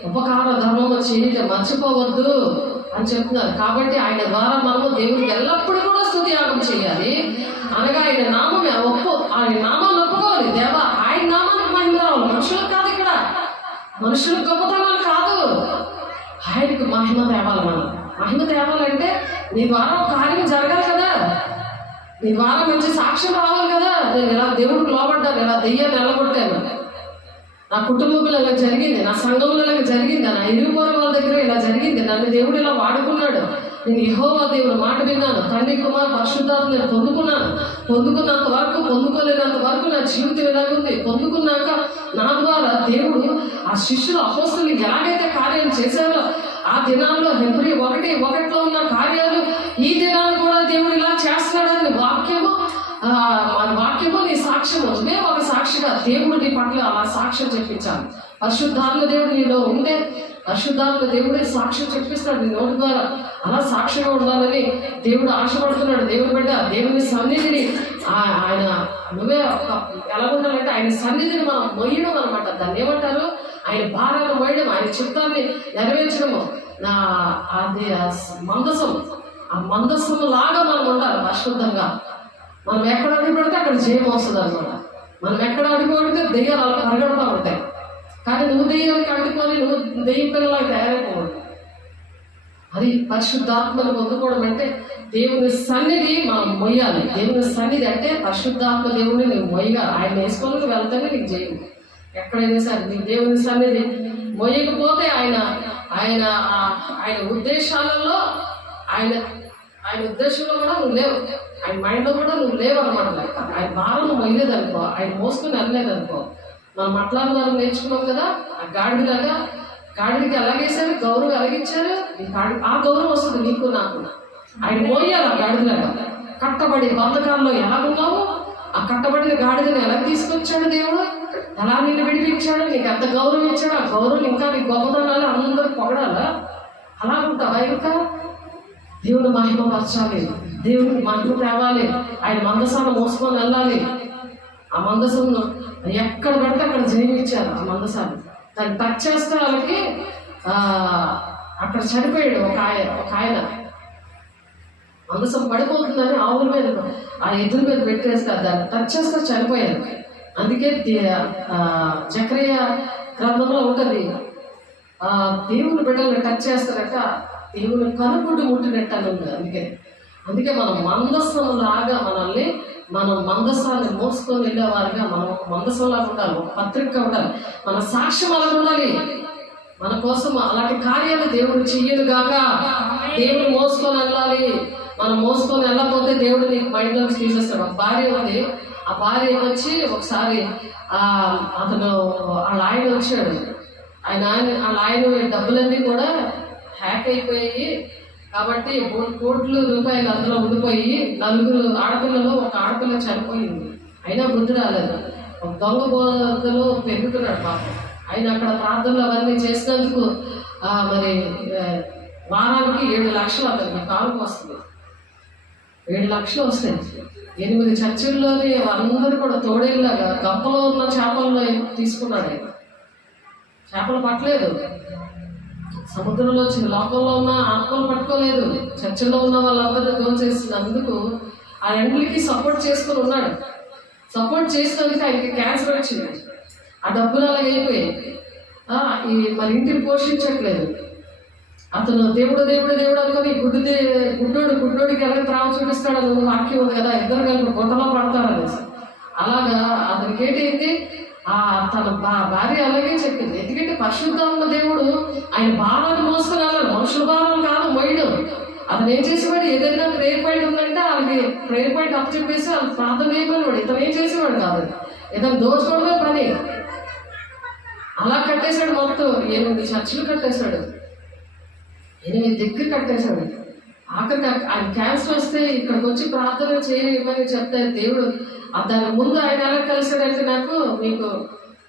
ఉపకార ధర్మము చేయటం మర్చిపోవద్దు అని చెప్తున్నారు. కాబట్టి ఆయన ద్వారా మనము దేవుడికి ఎల్లప్పుడూ కూడా స్తుతియాగం చేయాలి. అనగా ఆయన నామం ఆయన నామాన్ని ఒప్పుకోవాలి. దేవా ఆయన నామానికి మహిమ రావాలి, మనుషులకు కాదు. ఇక్కడ మనుషులకు గొప్పతనాలు కాదు, ఆయనకు మహిమ తేవాలి. మనం మహిమ తేవాలంటే నీ ద్వారా ఒక కార్యం జరగాలి కదా, నీ ద్వారా మంచి సాక్ష్యం రావాలి కదా. నేను ఇలా దేవుడికి లోబడ్డాను, ఇలా దెయ్యాన్ని నిలబొట్టాను, నా కుటుంబంలో ఇలా జరిగింది, నా సంఘంలో ఇలా జరిగింది, నా ఇరుపొరు వాళ్ళ దగ్గర ఇలా జరిగింది, నన్ను దేవుడు ఇలా వాడుకున్నాడు, నేను యెహోవా దేవుడు మాట విన్నాను, తండ్రి కుమార్ పరిశుద్ధాత్మ నేను పొందుకున్నాను, పొందుకున్నంత వరకు పొందుకోలేనంత వరకు నా జీవితం ఎలాగుంది, పొందుకున్నాక నా ద్వారా దేవుడు ఆ శిష్యులు అపోస్తులు ఎలాగైతే కార్యాలు చేశారో ఆ దినాల్లో హెబ్రీ 1:1 ఉన్న కార్యాలు ఈ దినాన్ని కూడా దేవుడు ఇలా చేస్తున్నాడని వాక్యము నీ సాక్ష్యము. మేము ఒక సాక్షిగా దేవుడు నీ పట్ల అలా సాక్ష్యం చెప్పించాలి. పరిశుద్ధాత్మ దేవుడు నీలో ఉంటే పరిశుద్ధాత్మ దేవుడే సాక్ష్యం చెప్పిస్తాడు నీ నోటి ద్వారా. అలా సాక్ష్యంగా ఉండాలని దేవుడు ఆశపడుతున్నాడు. దేవుడు బిడ్డ దేవుని సన్నిధిని ఆయన నువ్వే ఎలా ఉండాలంటే ఆయన సన్నిధిని మనం మొయ్యడం అనమాట. దాన్ని ఏమంటారు? ఆయన భారాన్ని మోయడం, ఆయన చిత్తాన్ని నెరవేర్చడము. అది మందసం, ఆ మందసం లాగా మనం ఉండాలి పరిశుద్ధంగా. మనం ఎక్కడ అడుగు పెడితే అక్కడ జయం వస్తుంది అనమాట. మనం ఎక్కడ అడుగు పెడితే దెయ్యాలు అలా పరిగెడతా ఉంటాయి. కానీ నువ్వు దెయ్యానికి అంటుకొని నువ్వు దెయ్యం పిల్లలాగా తయారైపోవద్దు. అది పరిశుద్ధాత్మను పొందుకోవడం అంటే దేవుని సన్నిధి మనం మొయ్యాలి. దేవుని సన్నిధి అంటే పరిశుద్ధాత్మ దేవుని నువ్వు మొయ్యగా ఆయన వేసుకొని వెళ్తానే నీకు జయం. ఎక్కడైనా సరే నీ దేవుని సన్నిధి మొయ్యకపోతే ఆయన ఆయన ఆయన ఉద్దేశాలలో ఆయన ఉద్దేశంలో కూడా నువ్వు లేవు, ఆయన మైండ్లో కూడా నువ్వు లేవు అనమాట. ఆయన భారం నువ్వు మొయ్యలేదనుకో, ఆయన మోసుకొని వెళ్ళలేదనుకో. మనం మాట్లాడదాం నేర్చుకున్నాం కదా, ఆ గాడిలాగా గాడికి ఎలాగేసారు, గౌరవం ఎలాగిచ్చారు, ఆ గౌరవం వస్తుంది నీకు నాకు. ఆయన మోయాలి ఆ గాడిలాగా. కట్టబడి బంధకాల్లో ఎలాగున్నావు, ఆ కట్టబడిన గాడిదని ఎలా తీసుకొచ్చాడు దేవుడు, ఎలా నిన్ను విడిపించాడు, నీకు ఎంత గౌరవం ఇచ్చాడు. ఆ గౌరవం ఇంకా నీకు గొప్పతనాలు అందరూ పొగడాలా? అలా ఉంటావా? ఇంకా దేవుని మహిమ పరచాలి, దేవుడికి మహిమ తేవాలి. ఆయన మందసాన్ని మోసుకొని వెళ్ళాలి. ఆ మందసంను ఎక్కడ పడితే అక్కడ జయమిచ్చారు. ఆ మందసాన్ని దాన్ని టచ్ చేస్తే వాళ్ళకి అక్కడ చనిపోయాడు ఒక ఆయన. మందసం పడిపోతుందని ఆవుల మీద ఆ ఎద్దుల మీద పెట్టేస్తారు, దాన్ని టచ్ చేస్తే చనిపోయారు. అందుకే జకరియా గ్రంథంలో ఉంటుంది, దేవుని బిడ్డలను టచ్ చేస్తారట దేవుని కనుగుడ్డు ముట్టినట్టు అని ఉంది. అందుకే మనం మందసం లాగా మనం మందసాన్ని మోసుకొని వెళ్ళేవారుగా మనం మందసంలాగా ఉండాలి, ఒక పత్రిక ఉండాలి, మన సాక్ష్యం అలా ఉండాలి. మన కోసం అలాంటి కార్యాలు దేవుడు చెయ్యనుగాక. దేవుడు మోసుకొని వెళ్ళాలి. మనం మోసుకొని వెళ్ళకపోతే దేవుడు నీకు మైండ్లోకి తీసేస్తాడు. ఒక భార్య ఉంది, ఆ భార్య వచ్చి ఒకసారి అతను వాళ్ళ ఆయన వచ్చాడు. వాళ్ళ ఆయన డబ్బులన్నీ కూడా హ్యాక్ అయిపోయాయి కాబట్టి 3 కోట్ల రూపాయలు అందులో ఉండిపోయి 4 ఆడపిల్లలు, ఒక ఆడపిల్ల చనిపోయింది. అయినా బుద్ధి రాలేదు. ఒక దొంగ బోధలో పెరుగుతున్నాడు పాపం. ఆయన అక్కడ ప్రార్థనలు అవన్నీ చేసినందుకు మరి వారానికి 7 లక్షలు అతనికి కారుకు వస్తుంది. 7 లక్షలు వస్తాయి. 8 చర్చిల్లోని వాళ్ళందరూ కూడా తోడేలాగా గంపలో ఉన్న చేపల్లో తీసుకున్నాడు. ఆయన చేపలు పట్టలేదు, సముద్రంలో లోకంలో ఉన్న ఆత్మలు పట్టుకోలేదు, చర్చలో ఉన్న వాళ్ళందరినీ దోచేసినందుకు ఆ రెండుకి సపోర్ట్ చేసుకుని ఉన్నాడు. సపోర్ట్ చేసినందుకు ఆయనకి క్యాన్సర్ వచ్చింది. ఆ డబ్బులు అలాగైపోయాయి. మరి ఇంటిని పోషించట్లేదు. అతను దేవుడు దేవుడు దేవుడు అనుకొని గుడ్డోడికి ఎలా త్రావ చూపిస్తాడు అని వాక్యం ఉంది కదా, ఇద్దరు కలిపి గుంటలో పడతారు అనేసి. అలాగా అతనికి ఏంటి తన భార్య అలాగే చెప్పింది. ఎందుకంటే పరిశుద్ధాత్మ దేవుడు ఆయన భారాన్ని మోసుకుని అన్నాడు, మనుషుల భారాలు కాదు మోయడం. అతను ఏం చేసేవాడు, ఏదైనా ప్రేయర్ పాయింట్ ఉందంటే వాళ్ళకి ప్రేయర్ పాయింట్ అప్పు చెప్పేసి వాళ్ళు ప్రార్థన చేయమనేవాడు. ఇతను ఏం చేసేవాడు కాదు, ఇతను దోచుకోవడమే పని. అలా కట్టేశాడు. మొత్తం 8 చర్చిలు కట్టేశాడు, 8 దగ్గర కట్టేశాడు. ఆఖరికి ఆయన క్యాన్సర్ వస్తే ఇక్కడికి వచ్చి ప్రార్థన చేయమని చెప్తే దేవుడు దాని ముందు ఆయన ఎలా కలిసాడంటే, నాకు మీకు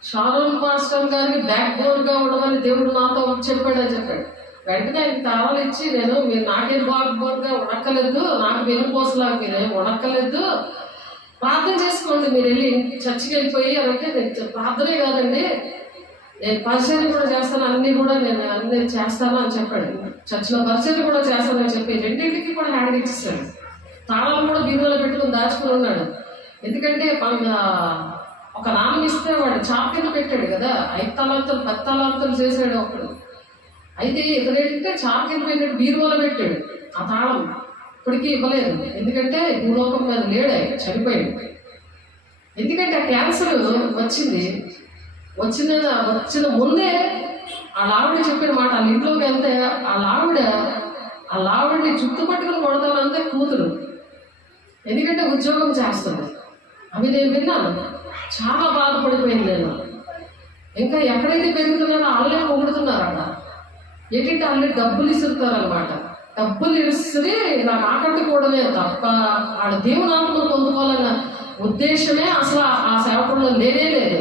షారోన్ పాస్టర్ గారికి బ్యాక్ బోన్గా ఉండమని దేవుడు నాతో చెప్పాడు అని చెప్పాడు. వెంటనే ఆయన తాళాలు ఇచ్చి, మీరు నాకేం బ్యాక్ బోన్గా ఉడక్కలేదు, నాకు వెనుపోసలాగా మీరేం ఉడక్కలేదు, ప్రార్థన చేసుకోండి. మీరు వెళ్ళి చర్చికి వెళ్ళిపోయి అంటే నేను ప్రార్థనే కాదండి, నేను పరిచయం కూడా చేస్తాను, అన్ని చేస్తాను అని చెప్పాడు. చర్చిలో పరిచయం కూడా చేస్తానని చెప్పి రెండింటికి కూడా హ్యాండ్ ఇచ్చేసాడు. తాళాలు కూడా బీరువాలో పెట్టుకుని దాచుకుని ఉన్నాడు. ఎందుకంటే ఒక నామం ఇస్తే వాడు చాప్ కింద పెట్టాడు కదా, 5 తలాంతులు 10 తలాంతులు చేశాడు ఒకడు. అయితే ఇతనేంటంటే చాప్ కింద పెట్టాడు, బీరువాలో పెట్టాడు. ఆ తాళం ఇప్పటికీ ఇవ్వలేదు, ఎందుకంటే భూలోకం మీద లేడే, చనిపోయాడు. ఎందుకంటే ఆ క్యాన్సర్ వచ్చిన ముందే వాళ్ళ ఆవిడ చెప్పిన మాట, వాళ్ళ ఇంట్లోకి వెళ్తే వాళ్ళ ఆవిడని చుట్టుపట్టుకుని కొడతానంటే కూతురు, ఎందుకంటే ఉద్యోగం చేస్తుంది. అవి నేను విన్నాను, చాలా బాధపడిపోయింది నేను. ఇంకా ఎక్కడైతే పెరుగుతున్నారో వాళ్ళే పొగుడుతున్నారట. ఏంటంటే వాళ్ళే డబ్బులు ఇస్తున్నారనమాట. డబ్బులు ఇస్తే నాకు ఆకట్టుకోవడమే తప్ప వాళ్ళ దేవుని ఆత్మను పొందుకోవాలన్న ఉద్దేశమే అసలు ఆ సేవకుల్లో లేనే లేదు.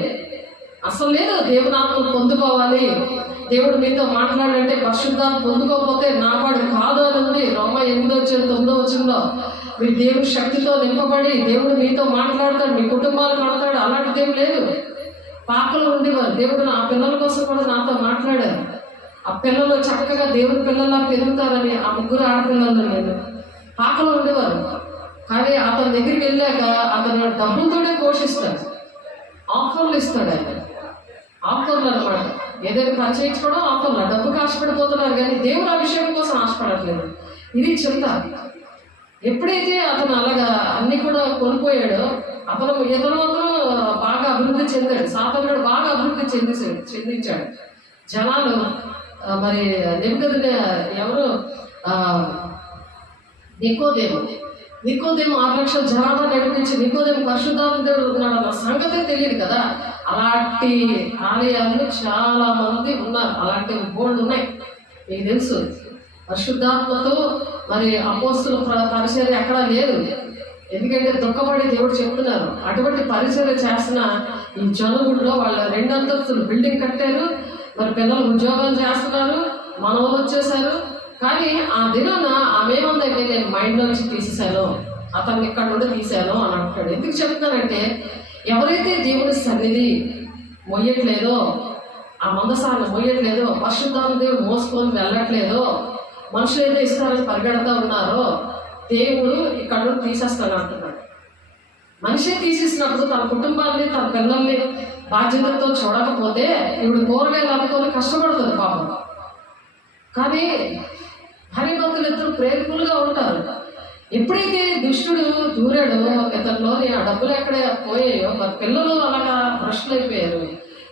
అసలు లేదు దేవుని ఆత్మను పొందుకోవాలి, దేవుడు మీతో మాట్లాడంటే పరిశుద్ధాన్ని పొందుకోకపోతే నా వాడు కాదు అని ఉంది. రోమా 8:9 మీరు దేవుడి శక్తితో నింపబడి దేవుడు మీతో మాట్లాడతాడు, మీ కుటుంబాలు కడతాడు. అలాంటిది ఏం లేదు. పాకలు ఉండేవారు, దేవుడు నా పిల్లల కోసం కూడా నాతో మాట్లాడారు. ఆ పిల్లలు చక్కగా దేవుడి పిల్లల్లా పెరుగుతారని ఆ 3 ఆడపిల్లలు నేను పాకలు ఉండేవారు. కానీ అతని దగ్గరికి వెళ్ళాక అతను డబ్బులతోనే పోషిస్తాడు, ఆఫర్లు ఇస్తాడు. ఆయన ఆఫర్లు అనమాట, ఏదైనా పని చేయించుకోవడం ఆఫర్లు. డబ్బుకి ఆశపడిపోతున్నారు కానీ దేవుడు అభిషేకం కోసం ఆశపడట్లేదు. ఇది చింత. ఎప్పుడైతే అతను అలాగా అన్ని కూడా కోల్పోయాడో ఇతను మాత్రం బాగా అభివృద్ధి చెందాడు. సాతానుడు బాగా అభివృద్ధి చెందించాడు. జనాలు మరి ఎవరు నికోదేము 6 లక్షల జనాభా నడిపించి నికోదేము పరిశుద్ధాత్ముడు ఉన్నాడన్న సంగతే తెలియదు కదా. అలాంటి ఆలయాలు చాలా మంది ఉన్నారు, అలాంటి బోర్డు ఉన్నాయి. మీకు తెలుసు, పరిశుద్ధాత్మతో మరి అపోస్తుల పరిచర్య ఎక్కడా లేదు. ఎందుకంటే దుఃఖపడి దేవుడు చెప్తున్నారు. అటువంటి పరిచర్య చేసిన ఈ జనగుడిలో వాళ్ళ 2 అంతస్తులు బిల్డింగ్ కట్టారు, మరి పిల్లలు ఉద్యోగాలు చేస్తున్నారు, మనవలు వచ్చేసారు. కానీ ఆ దినాన ఆమెమందంటే నేను మైండ్ నుంచి తీసేశాను, అతన్ని ఇక్కడ నుండి తీశాను అని అంటాడు. ఎందుకు చెప్తానంటే ఎవరైతే దేవుడి సన్నిధి మొయ్యట్లేదో, ఆ మందసాన్ని మొయ్యట్లేదో, పరిశుద్ధాత్మ దేవుడు మోసుకొని వెళ్ళట్లేదో, మనుషులు ఏదో ఇస్తారని పరిగెడతా ఉన్నారో దేవుడు ఇక్కడ నుండి తీసేస్తాను అంటున్నాడు. మనిషే తీసేసినప్పుడు తన కుటుంబాన్ని తన పిల్లల్ని బాధ్యతతో చూడకపోతే ఇప్పుడు కూరగాయలు అమ్ముకొని కష్టపడుతుంది పాపం. కానీ భార్యాభర్తలు ఇద్దరు ప్రేమికులుగా ఉంటారు. ఎప్పుడైతే దుష్టుడు దూరాడో ఇతనిలోని ఆ డబ్బులు ఎక్కడ పోయాయో మరి పిల్లలు అలాగా భ్రష్టులైపోయారు.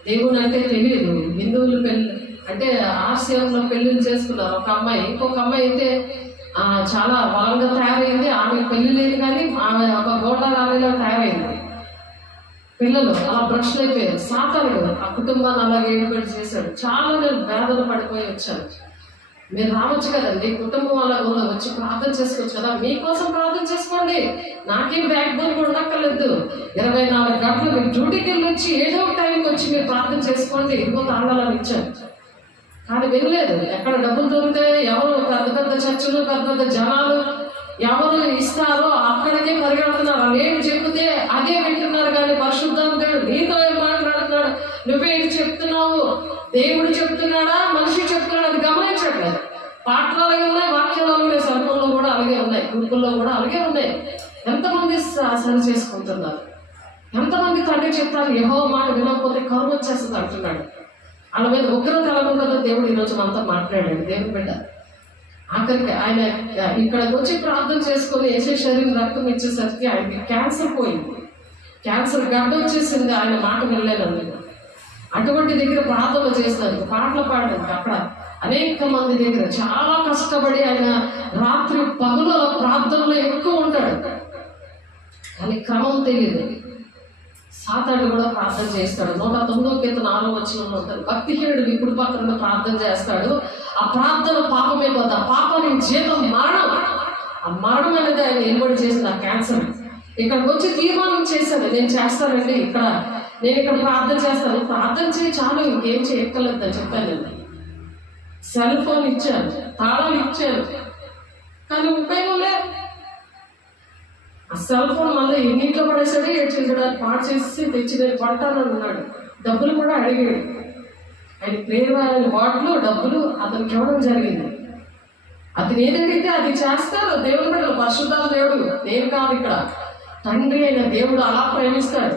దేవుడు అంటే తెలియదు. హిందువులు అంటే ఆర్సీఎంలో పెళ్లిళ్ళు చేసుకున్నారు. ఒక అమ్మాయి, ఇంకొక అమ్మాయి అయితే చాలా బలంగా తయారైంది. ఆమె పెళ్లి లేదు కానీ ఆమె ఒక గోడ రాణిలో తయారైంది. పిల్లలు అలా భ్రష్టులైపోయారు. సాతానుడు ఆ కుటుంబాన్ని అలాగే ఏడుబడి చేశాడు. చాలా నేను వేదన పడిపోయి వచ్చాను. మీరు రావచ్చు కదండి, కుటుంబం అలా వచ్చి ప్రార్థన చేసుకోవచ్చు కదా. మీకోసం ప్రార్థన చేసుకోండి, నాకేం బ్యాక్ బోన్ కూడా ఉండక్కర్లేదు. 24 గంటలు మీరు డ్యూటీకి వెళ్ళి వచ్చి ఏదో ఒక టైంకి వచ్చి మీరు ప్రార్థన చేసుకోండి, ఇంకో తాళాలని ఇచ్చాను. కానీ వినలేదు. ఎక్కడ డబ్బులు దొరికితే ఎవరు పెద్ద పెద్ద చర్చలు, పెద్ద పెద్ద జనాలు ఎవరు ఇస్తారో అక్కడికే పరిగెడుతున్నారు. వాళ్ళు ఏం చెప్తే అదే వింటున్నారు. కానీ పరిశుద్ధాత్ముడు నీతో ఏం మాట్లాడుతున్నాడు, నువ్వేం చెప్తున్నావు, దేవుడు చెప్తున్నాడా మనిషి చెప్తున్నాడు, అది గమనించట్లేదు. పాటలు అలాగే ఉన్నాయి, వాక్యాలు అలాగే, సంఘంలో కూడా అలాగే ఉన్నాయి, గురుకుల్లో కూడా అలాగే ఉన్నాయి. ఎంతమంది సరి చేసుకుంటున్నారు, ఎంతమంది తండ్రి చెప్తారు యెహోవా మాట వినకపోతే కరువు వచ్చేస్తుంది అంటున్నాడు. వాళ్ళ మీద ఉగ్రత ఎలా ఉంటుందో దేవుడు ఈరోజు మనతో మాట్లాడాడు. దేవుని బిడ్డ ఆఖరికి ఆయన ఇక్కడికి వచ్చి ప్రార్థన చేసుకొని వేసే శరీరం రక్తం ఇచ్చేసరికి ఆయనకి క్యాన్సర్ పోయింది. క్యాన్సర్ గడ్డ వచ్చేసింది ఆయన మాట వినలేనందుకు. అటువంటి దగ్గర ప్రార్థన చేసినందుకు, పాటలు పాడడానికి అక్కడ అనేక మంది దగ్గర చాలా కష్టపడి ఆయన రాత్రి పగుల ప్రార్థనలో ఎక్కువ ఉంటాడు. కానీ క్రమం తెలియదు. సాతానుడు కూడా ప్రార్థన చేస్తాడు. 109:4 ఉంటాడు. భక్తిహీనుడు ఇప్పుడు పక్కన ప్రార్థన చేస్తాడు. ఆ ప్రార్థన పాపమే పోతా, పాపానికి జీతం మరణం. ఆ మరణం అనేది ఆయన ఏర్పాటు చేసింది ఆ క్యాన్సర్. ఇక్కడికి వచ్చి తీర్మానం చేశాను, నేను చేస్తానండి, నేను ఇక్కడ ప్రార్థన చేస్తాను. ప్రార్థన చేయి చాలు, ఇంకేం చేయక్కర్లేదని చెప్పాను. నేను సెల్ ఫోన్ ఇచ్చాను, తాళాలు ఇచ్చాను, కానీ ఉపయోగం లేదు. ఆ సెల్ ఫోన్ మళ్ళీ ఎన్నింట్లో పడేసాడు ఏడ్చించడానికి పాడు చేసి తెచ్చి నేను కొంటానని అన్నాడు. డబ్బులు కూడా అడిగాడు. ఆయన ప్రేమ వాటిలో డబ్బులు అతనికి ఇవ్వడం జరిగింది. అతను ఏదైతే అది చేస్తాడు. దేవుడు కూడా పరిశుద్ధాలు దేవుడు, నేను కాదు ఇక్కడ, తండ్రి అయిన దేవుడు అలా ప్రేమిస్తాడు.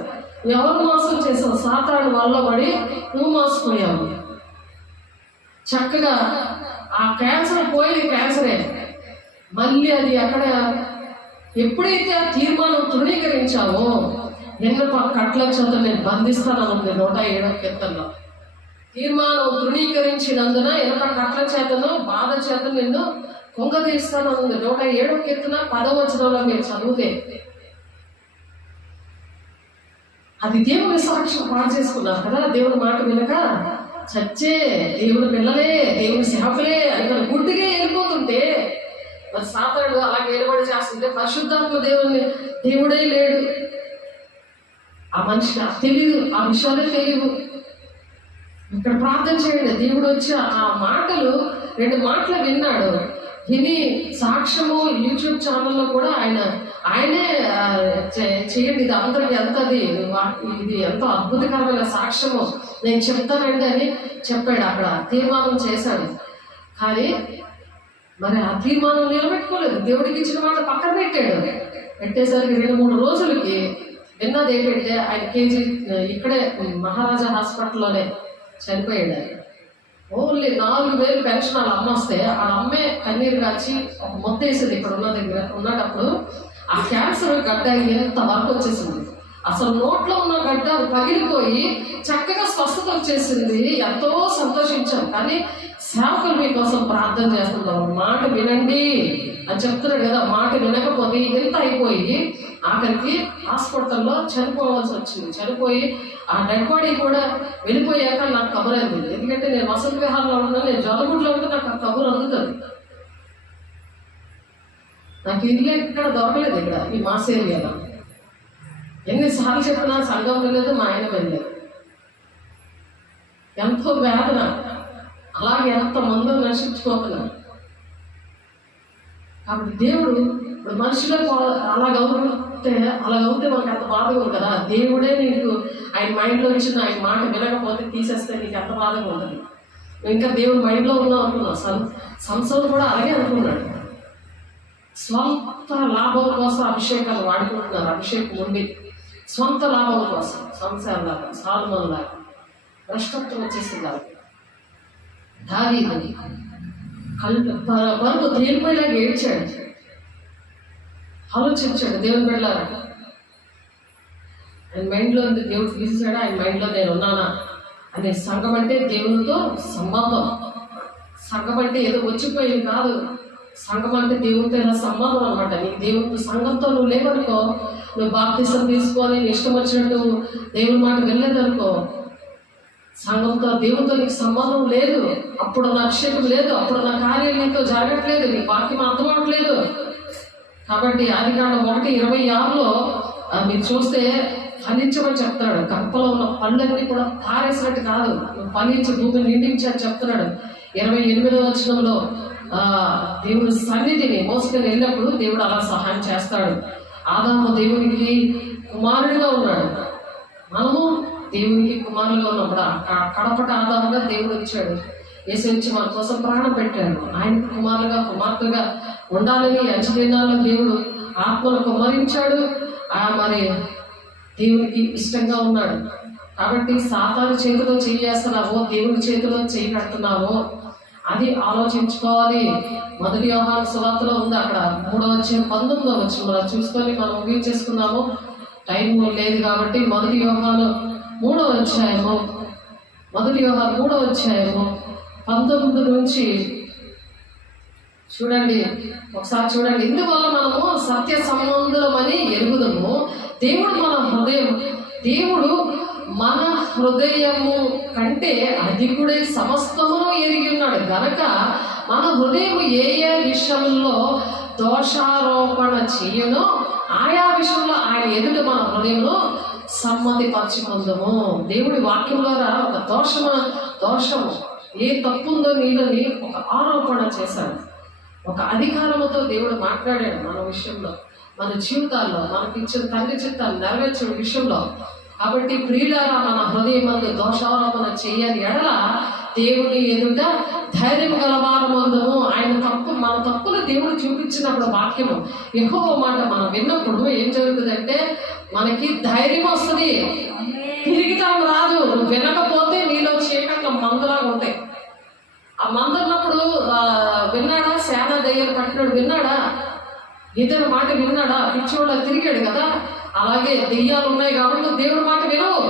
ఎవరు మోసం చేసావు? సాతాను వల్ల పడి నువ్వు మోసపోయావు. చక్కగా ఆ క్యాన్సర్ పోయి క్యాన్సరే, మళ్ళీ అది అక్కడ ఎప్పుడైతే ఆ తీర్మానం తృణీకరించావో నిన్న కట్ల చేత నేను బంధిస్తాననుంది 107వ కీర్తనలో. తీర్మానం తృణీకరించినందున ఎంత కట్ల చేతనో బాధ చేత నిన్ను కుంగదీస్తాననుంది 107వ కీర్తన 10వ వచనంలో మీరు చదివితే. అది దేవుని సాక్ష్యం పాడు చేసుకున్నారు కదా. దేవుని మాట వినక చచ్చే దేవుని పిల్లలే, దేవుని సేవకులే అని మన గుడ్డిగా వెళ్ళిపోతుంటే, మరి సాతానుడు అలాగే ఏర్పాటు చేస్తుంటే పరిశుద్ధాత్మ దేవుడే లేడు. ఆ మనిషికి తెలియదు, ఆ విషయాలే తెలియదు. ఇక్కడ ప్రార్థన చేయండి. దేవుడు వచ్చి ఆ మాటలు 2 మాటలు విన్నాడు. విని సాక్ష్యము యూట్యూబ్ ఛానల్లో కూడా ఆయనే చేయండి, ఇది అందరికి ఎంతది, ఇది ఎంతో అద్భుతకరమైన సాక్ష్యము, నేను చెప్తానండి అని చెప్పాడు. అక్కడ తీర్మానం చేశాడు. కానీ మరి ఆ తీర్మానం నిలబెట్టుకోలేదు. దేవుడికి ఇచ్చిన మాట పక్కన పెట్టేసరికి 2-3 రోజులకి విన్నది ఏంటంటే ఆయన కేజీ ఇక్కడే మహారాజా హాస్పిటల్లోనే చనిపోయాడు. ఆయన ఓన్లీ 4,000 పెన్షన్ వాళ్ళ అమ్మ వస్తే వాళ్ళ అమ్మే కన్నీరు కాచి ఒక మొత్తం వేసేది. ఇక్కడ ఉన్నప్పుడు ఆ క్యాన్సర్ గడ్డ ఎంత వరకు వచ్చేసింది. అసలు నోట్లో ఉన్న గడ్డ పగిలిపోయి చక్కగా స్వస్థత వచ్చేసింది. ఎంతో సంతోషించాం. కానీ సేవకులు మీకోసం ప్రార్థన చేస్తున్నారు, మాట వినండి అని చెప్తున్నాడు కదా. మాట వినకపోతే ఎంత అయిపోయి ఆఖరికి హాస్పిటల్లో చనిపోవాల్సి వచ్చింది. చనిపోయి ఆ డెడ్ బాడీ కూడా వెళ్ళిపోయాక నాకు కబురు అయింది. ఎందుకంటే నేను వసంత విహారంలో ఉన్నాను, నేను జొల్లగుడ్లో ఉంటే నాకు ఆ కబురు అందుతుంది. నాకు ఇల్లు ఇక్కడ దొరకలేదు. ఇక్కడ ఈ మాస్ ఏరియాలో ఎన్నిసార్లు చెప్పినా సంఘం వెళ్ళలేదు, మా ఆయన వెళ్ళలేదు. ఎంతో వేదన, అలాగే ఎంతమందో నశించుకోతున్నారు. కాబట్టి దేవుడు ఇప్పుడు మనుషులే అలాగవుతే మనకు ఎంత బాధగా ఉంది కదా. దేవుడే నీకు ఆయన మైండ్లో ఇచ్చిన ఆయన మాట వినకపోతే తీసేస్తే నీకు ఎంత బాధగా ఉంటుంది. ఇంకా దేవుడు మైండ్లో ఉన్నావు అనుకున్నావు. సంసోను కూడా అలాగే అనుకున్నాడు. స్వంత లాభం కోసం అభిషేకాలు వాడుకుంటున్నారు. అభిషేకం ఉండి స్వంత లాభం కోసం సంసారం లాగా, సాల్మన్ లాగా భ్రష్టత్వం వచ్చేసింది. దావీదు వరకు తేలిపోయేలాగా ఏడ్చాడు, ఆలోచించాడు. దేవుని బిడ్డలారా, ఆయన మైండ్లో దేవుడు తీసేశాడు. ఆయన మైండ్లో నేను ఉన్నానా అనే సంఘం అంటే దేవునితో సంబంధం. సంఘం అంటే ఏదో వచ్చిపోయింది కాదు. సంఘం అంటే దేవునితో సంబంధం అనమాట. నీకు దేవుని సంఘంతో నువ్వు లేవనుకో, నువ్వు బాప్తిసం తీసుకొని నీ ఇష్టం వచ్చినట్టు దేవుని మాట వెళ్ళలేదనుకో, సంఘంతో దేవునితో నీకు సంబంధం లేదు. అప్పుడు నా అభిషేకం లేదు, అప్పుడు నా కార్యం నీతో జరగట్లేదు, నీ వాక్యం అర్థం అవట్లేదు. కాబట్టి ఆదికాండం 1:26లో మీరు చూస్తే ఫలించమని చెప్తాడు. కప్పలో ఉన్న పళ్ళన్నీ కూడా పారేసినట్టు కాదు, ఫలించి భూమిని నిండించి అని చెప్తున్నాడు. 28వ వచనంలో దేవుని సన్నిధిని మోసుకొని వెళ్ళినప్పుడు దేవుడు అలా సహాయం చేస్తాడు. ఆదాము దేవునికి కుమారుడిగా ఉన్నాడు, మనము దేవునికి కుమారులుగా ఉన్నప్పుడు కడపట ఆదాముగా దేవుడు వచ్చాడు. యేసు వచ్చి మన కోసం ప్రాణం పెట్టాడు. ఆయనకు కుమారులుగా కుమార్తెగా ఉండాలని అంచదినాల్లో దేవుడు ఆత్మను కుమ్మరించాడు. మరి దేవునికి ఇష్టంగా ఉన్నాడు. కాబట్టి సాతాను చేతిలో చేస్తున్నావో దేవుని చేతిలో చేయి కడుతున్నావో అది ఆలోచించుకోవాలి. 1 యోహాను సువార్తలో ఉంది, అక్కడ 3:19 వచ్చి మనం చూసుకొని మనం ముగించేసుకున్నాము, టైం లేదు కాబట్టి. 1 యోహాను 3వ అధ్యాయము 19 నుంచి చూడండి, ఒకసారి చూడండి. ఇందువల్ల మనము సత్య సంబంధులమని ఎరుగుదము. దేవుడు మన హృదయము కంటే అధికుడై సమస్తమును ఎరిగి ఉన్నాడు గనక మన హృదయము ఏ విషయంలో దోషారోపణ చేయనో ఆయా విషయంలో ఆయన ఎదుట మన హృదయంలో సమ్మతిపరచుకుందాము. దేవుడి వాక్యం ద్వారా ఒక దోషము ఏ తప్పుందో నీళ్ళని ఒక ఆరోపణ చేశాడు. ఒక అధికారముతో దేవుడు మాట్లాడాడు మన విషయంలో. మన జీవితాల్లో మనకిచ్చిన తండ్రి చిత్తాన్ని నెరవేర్చే విషయంలో. కాబట్టి ప్రియులారా, మన హృదయమందు దోషారోపణ చేయని ఎడల దేవుని ఎదుట ధైర్యం గలవారమందుము. మన తప్పులు దేవుడు చూపించినప్పుడు వాక్యము యెహోవా మాట మనం విన్నప్పుడు ఏం జరుగుతుందంటే మనకి ధైర్యం వస్తుంది, తిరిగితం రాదు. నువ్వు వినకపోతే నీలో చీకట్ల మందులాగా ఉంటాయి. ఆ మందున్నప్పుడు విన్నాడా? సేన దయ్యాలు పట్టినాడు విన్నాడా? ఇతని మాట విన్నాడా? పిచ్చోళ్ళ తిరిగాడు కదా. అలాగే దెయ్యాలు ఉన్నాయి కాబట్టి నువ్వు దేవుడి మాట వినవు.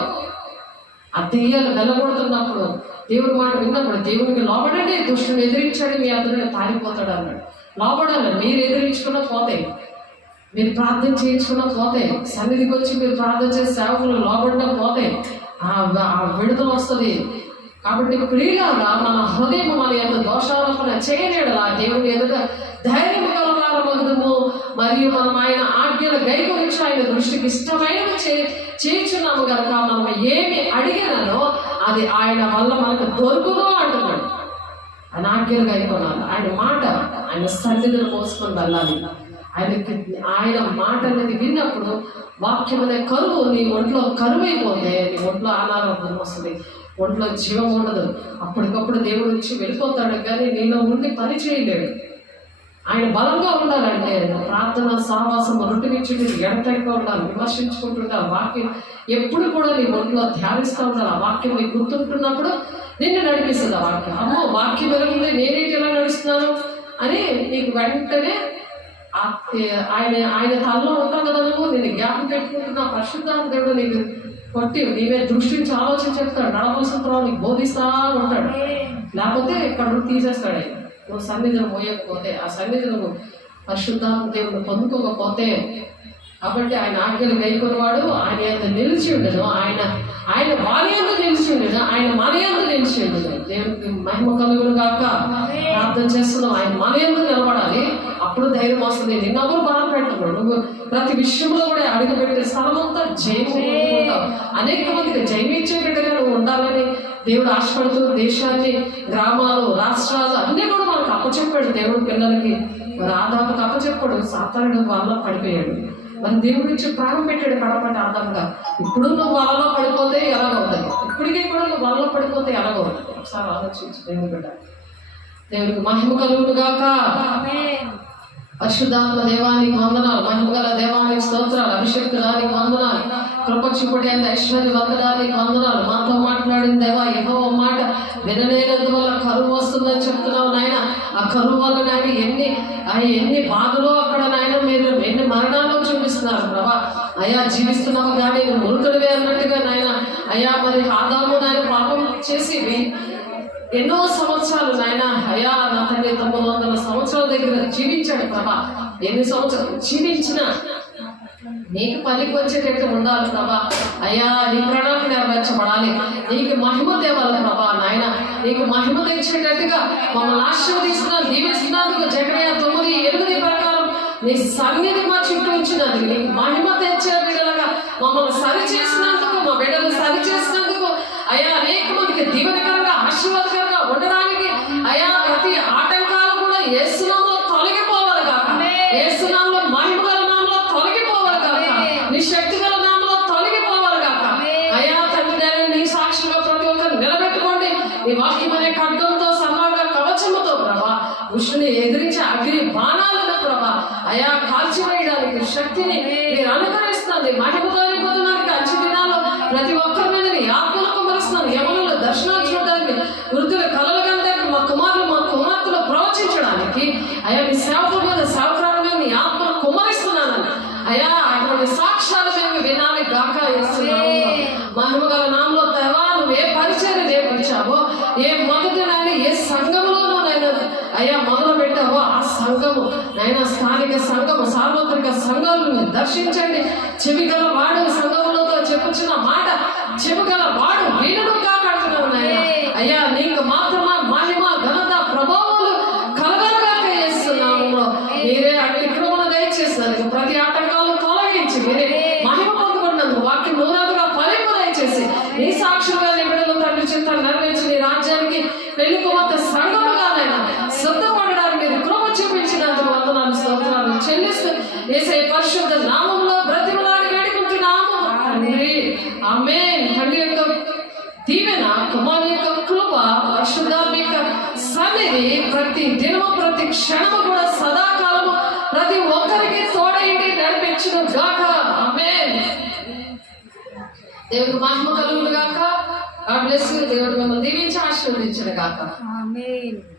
ఆ దెయ్యాలు వెళ్ళగొడుతున్నప్పుడు దేవుడి మాట విన్నప్పుడు దేవునికి లోబడండి, దుష్టుని ఎదిరించాడు, మీ అతను పారిపోతాడు అన్నాడు. లోబడాలి. మీరు ఎదిరించుకున్న పోతాయి, మీరు ప్రార్థన చేయించుకున్న పోతాయి, సన్నిధికి వచ్చి మీరు ప్రార్థన చేసే సేవకులు లోబడిన పోతాయి, ఆ విడుదల వస్తుంది. కాబట్టి ప్రియులారా, మన హృదయం మన యొక్క దోషారోపణ చేయలేడు. ఆ దేవుని ఎదుట ధైర్యం గలవారమందుము. మరియు మనం ఆయన ఆజ్ఞలు గైకొనిచ్చి ఆయన దృష్టికి ఇష్టమైనవి చేయించున్నాము కనుక మనం ఏమి అడిగినానో అది ఆయన వల్ల మనకు దొరుకును అంటున్నాడు. ఆయన ఆజ్ఞలు గైకొనాలి, ఆయన మాట, ఆయన సన్నిధిని మోసుకొని వెళ్ళాలి. ఆయన మాట అనేది విన్నప్పుడు వాక్యం అనే కరువు నీ ఒంట్లో కరువైపోతే నీ ఒంట్లో అనారోగ్యం వస్తుంది, ఒంట్లో జీవం ఉండదు. అప్పటికప్పుడు దేవుడు వచ్చి వెళ్ళిపోతాడు, కానీ నీలో ఉండి పని చేయలేడు. ఆయన బలంగా ఉండాలంటే ప్రార్థన సహవాసం రొట్టెనిచ్చి మీరు ఎడతెగక ఉండాలి, విమర్శించుకుంటుండాలి. వాక్యం ఎప్పుడు కూడా నీ ఒంట్లో ధ్యానిస్తూ ఉండాలి. ఆ వాక్యం నీకు గుర్తుంటున్నప్పుడు నిన్ను నడిపిస్తుంది. ఆ వాక్యం, అమ్మో వాక్యం ఎలాగుంది, నేనేంటి ఎలా నడుస్తున్నాను అని నీకు వెంటనే ఆయన తలలో ఉంటావు కదా, నువ్వు నేను జ్ఞాపకం పెట్టుకుంటున్నా. పరిశుద్ధాత్మ దేవుడు నీకు కొట్టి నీవే దృష్టించి ఆలోచన చెప్తాడు, నడవలసిన తర్వాత నీకు బోధిస్తా ఉంటాడు. లేకపోతే ఇక్కడ తీసేస్తాడు. నువ్వు సన్నిధిని మోయకపోతే, ఆ సన్నిధిని నువ్వు పరిశుద్ధాత్మ దేవుడు పొందుకోకపోతే. కాబట్టి ఆయన ఆజ్ఞలు గైకొనేవాడు ఆయన ఎంత నిలిచి ఉండదు, ఆయన వారి అందు నిలిచి ఉండదు, ఆయన మన యందు నిలిచి ఉండదు. దేవునికి మహిమ కలుగును గాక. ప్రార్థన చేస్తున్నావు, ఆయన మన యందు నిలబడాలి, అప్పుడు ధైర్యం వస్తుంది. నిన్నెవరు బాధ పెట్టరు. నువ్వు ప్రతి విషయంలో కూడా అడుగుపెట్టే స్థలమంతా జయము. అనేక మందికి జయమిచ్చే బిడ్డగా నువ్వు ఉండాలని దేవుడు ఆశపడుతూ దేశాన్ని, గ్రామాలు, రాష్ట్రాలు అన్నీ కూడా మనకు అప్పచెప్పాడు. దేవుడు పిల్లలకి మరి ఆదాముకు అప్పచెప్పాడు. సాతానుడు వల్ల పడిపోయాడు. మరి దేవుడి నుంచి ప్రాణం పెట్టాడు కడపటి ఆదాముగా. ఇప్పుడు నువ్వు వలలో పడిపోతే ఎలాగవుతుంది, ఇప్పటికీ కూడా నువ్వు వలలో పడిపోతే ఎలాగవుతుంది, ఒకసారి ఆలోచించు. దేవుని బిడ్డ, దేవునికి మహిమ కలుగును గాక. పరిశుద్ధాత్మ దేవానికి వందనాలు, మహిమగల దేవానికి స్తోత్రాలు, అభిషేక్తుడానికి వందనాలు, కృపక్షుపడి అంత ఐశ్వర్య వందనానికి వందనాలు. మాతో మాట్లాడిన దేవా, యెహోవా మాట వినలేనందువల్ల కరువు వస్తుందని చెప్తున్నావు నాయన. ఆ కరువు వల్ల నాయన ఎన్ని బాధలు అక్కడ నాయన మీరు ఎన్ని మరణాలు చూపిస్తున్నారు ప్రభా. అయ్యా జీవిస్తున్నాము కానీ నువ్వు మృతుడివే అన్నట్టుగా నాయన. అయ్యా మరి ఆదాము నాయన పాపం చేసి ఎన్నో సంవత్సరాలు నాయన, అయ్యా నా తండ్రి 900 సంవత్సరాల దగ్గర జీవించాడు ప్రభా. ఎన్ని సంవత్సరాలు జీవించినా నీకు పనికి వచ్చేటట్టు ఉండాలి ప్రభా. అయ్యా నీ ప్రణాళిక నెరవేర్చబడాలి, నీకు మహిమ తేవాలి ప్రభా నాయన. నీకు మహిమ తెచ్చేటట్టుగా మమ్మల్ని ఆశీర్వదిస్తున్నా, దీవిస్తున్నందుకు జకర్యా 9:8 ప్రకారం నీ సన్నిధి మా చుట్టూ ఉంచినందుకు, నీకు మహిమ తెచ్చే బిడ్డలుగా మమ్మల్ని సరి చేసినందుకు, మా బిడ్డలు సరి చేసినందుకు అయ్యా అనేక మందికి దీవెనకరంగా ఆశీర్వాదకరంగా ఉండడానికి అయ్యా ప్రతి ఆటంకాలు కూడా యేసు నామములో తొలగిపోవాలి కాక, యేసు నామములో మహిమగల నామములో తొలగిపోవాలి కాక, నీ శక్తిగల నామములో తొలగిపోవాలి కాక. అయ్యా తండ్రి నీ సాక్షిగా ప్రతి ఒక్కరు నిలబెట్టుకోండి. నీ వాక్యం అనే ఖడ్గంతో సమాన కవచముతో ప్రభా దుష్టుని ఎదిరించే అగ్ని బాణాలను ప్రభా అయ్యా కాల్చివేయడానికి శక్తిని మీరు అనుగ్రహిస్తుంది. మహిమతో పొందడానికి అంచు దినాల్లో ప్రతి ఒక్కరి మీద నీ ఆత్మను కుమరిస్తున్నాను. యమునలో దర్శనాలు చూడడానికి, వృద్ధుల కళలు కనడానికి, మా కుమారులు మా కుమార్తెలు ప్రవచించడానికి అయ్యా నీ సేవకుల మీద సేవకురాలుగా నీ ఆత్మను కుమరిస్తున్నానని అయ్యా అటువంటి సాక్ష్యాలు మేము వినాలి గాక. మహిమగల నామములో దేవా నువ్వు ఏ పరిచర్య నేర్పించావో, ఏ మొదటి నాయన ఏ సంఘంలోనూ నాయన అయ్యా మొదలు పెట్టావో ఆ సంఘము నాయన స్థానిక సంఘము, సార్వత్రిక సంఘాలను దర్శించండి. చెవిగల వాడు సంఘములతో చెప్పుచున్న మాట చెవిగల వాడు వీరుడు కాపాడుతున్నావు నాయన. అయ్యా నీకు మాత్రమే మహిమ ఘనత ప్రభావాలు కలగలుగాక చేస్తున్నాము. మీరే అట్టి కృపను దయచేసినందుకు, ప్రతి ఆటంకాలను తొలగించి మీరే మహిమ పొందుకున్నందుకు, వాక్యం నూరాలుగా ఫలింపు దయచేసి నీ సాక్షులుగా నీ బిడ్డలు తండ్రి చింతలు నెరవేర్చి నీ రాజ్యానికి పెళ్లి కుమార్తె సంఘముగానైనా సిద్ధపడడానికి మీరు కృప చూపించినందుకు వందనాలు స్తోత్రాలు చెల్లిస్తూ యేసయ్య పరిశుద్ధ నామములో బ్రతిమలాడి వేడుకుంటున్నాము తండ్రి. ఆమేన్. తండ్రి యొక్క దీవెన, కుమారుని యొక్క కృప, పరిశుద్ధాత్మ యొక్క సన్నిధి ప్రతి దినము ప్రతి క్షణము కూడా సదాకాలము ప్రతి ఒక్కరికి తోడైండి నడిపించును గాక. ఆమేన్. దేవునికి మహిమ కలుగును గాక. God bless you. దేవుడు మిమ్మల్ని దీవించి ఆశీర్వదించును గాక. ఆమేన్.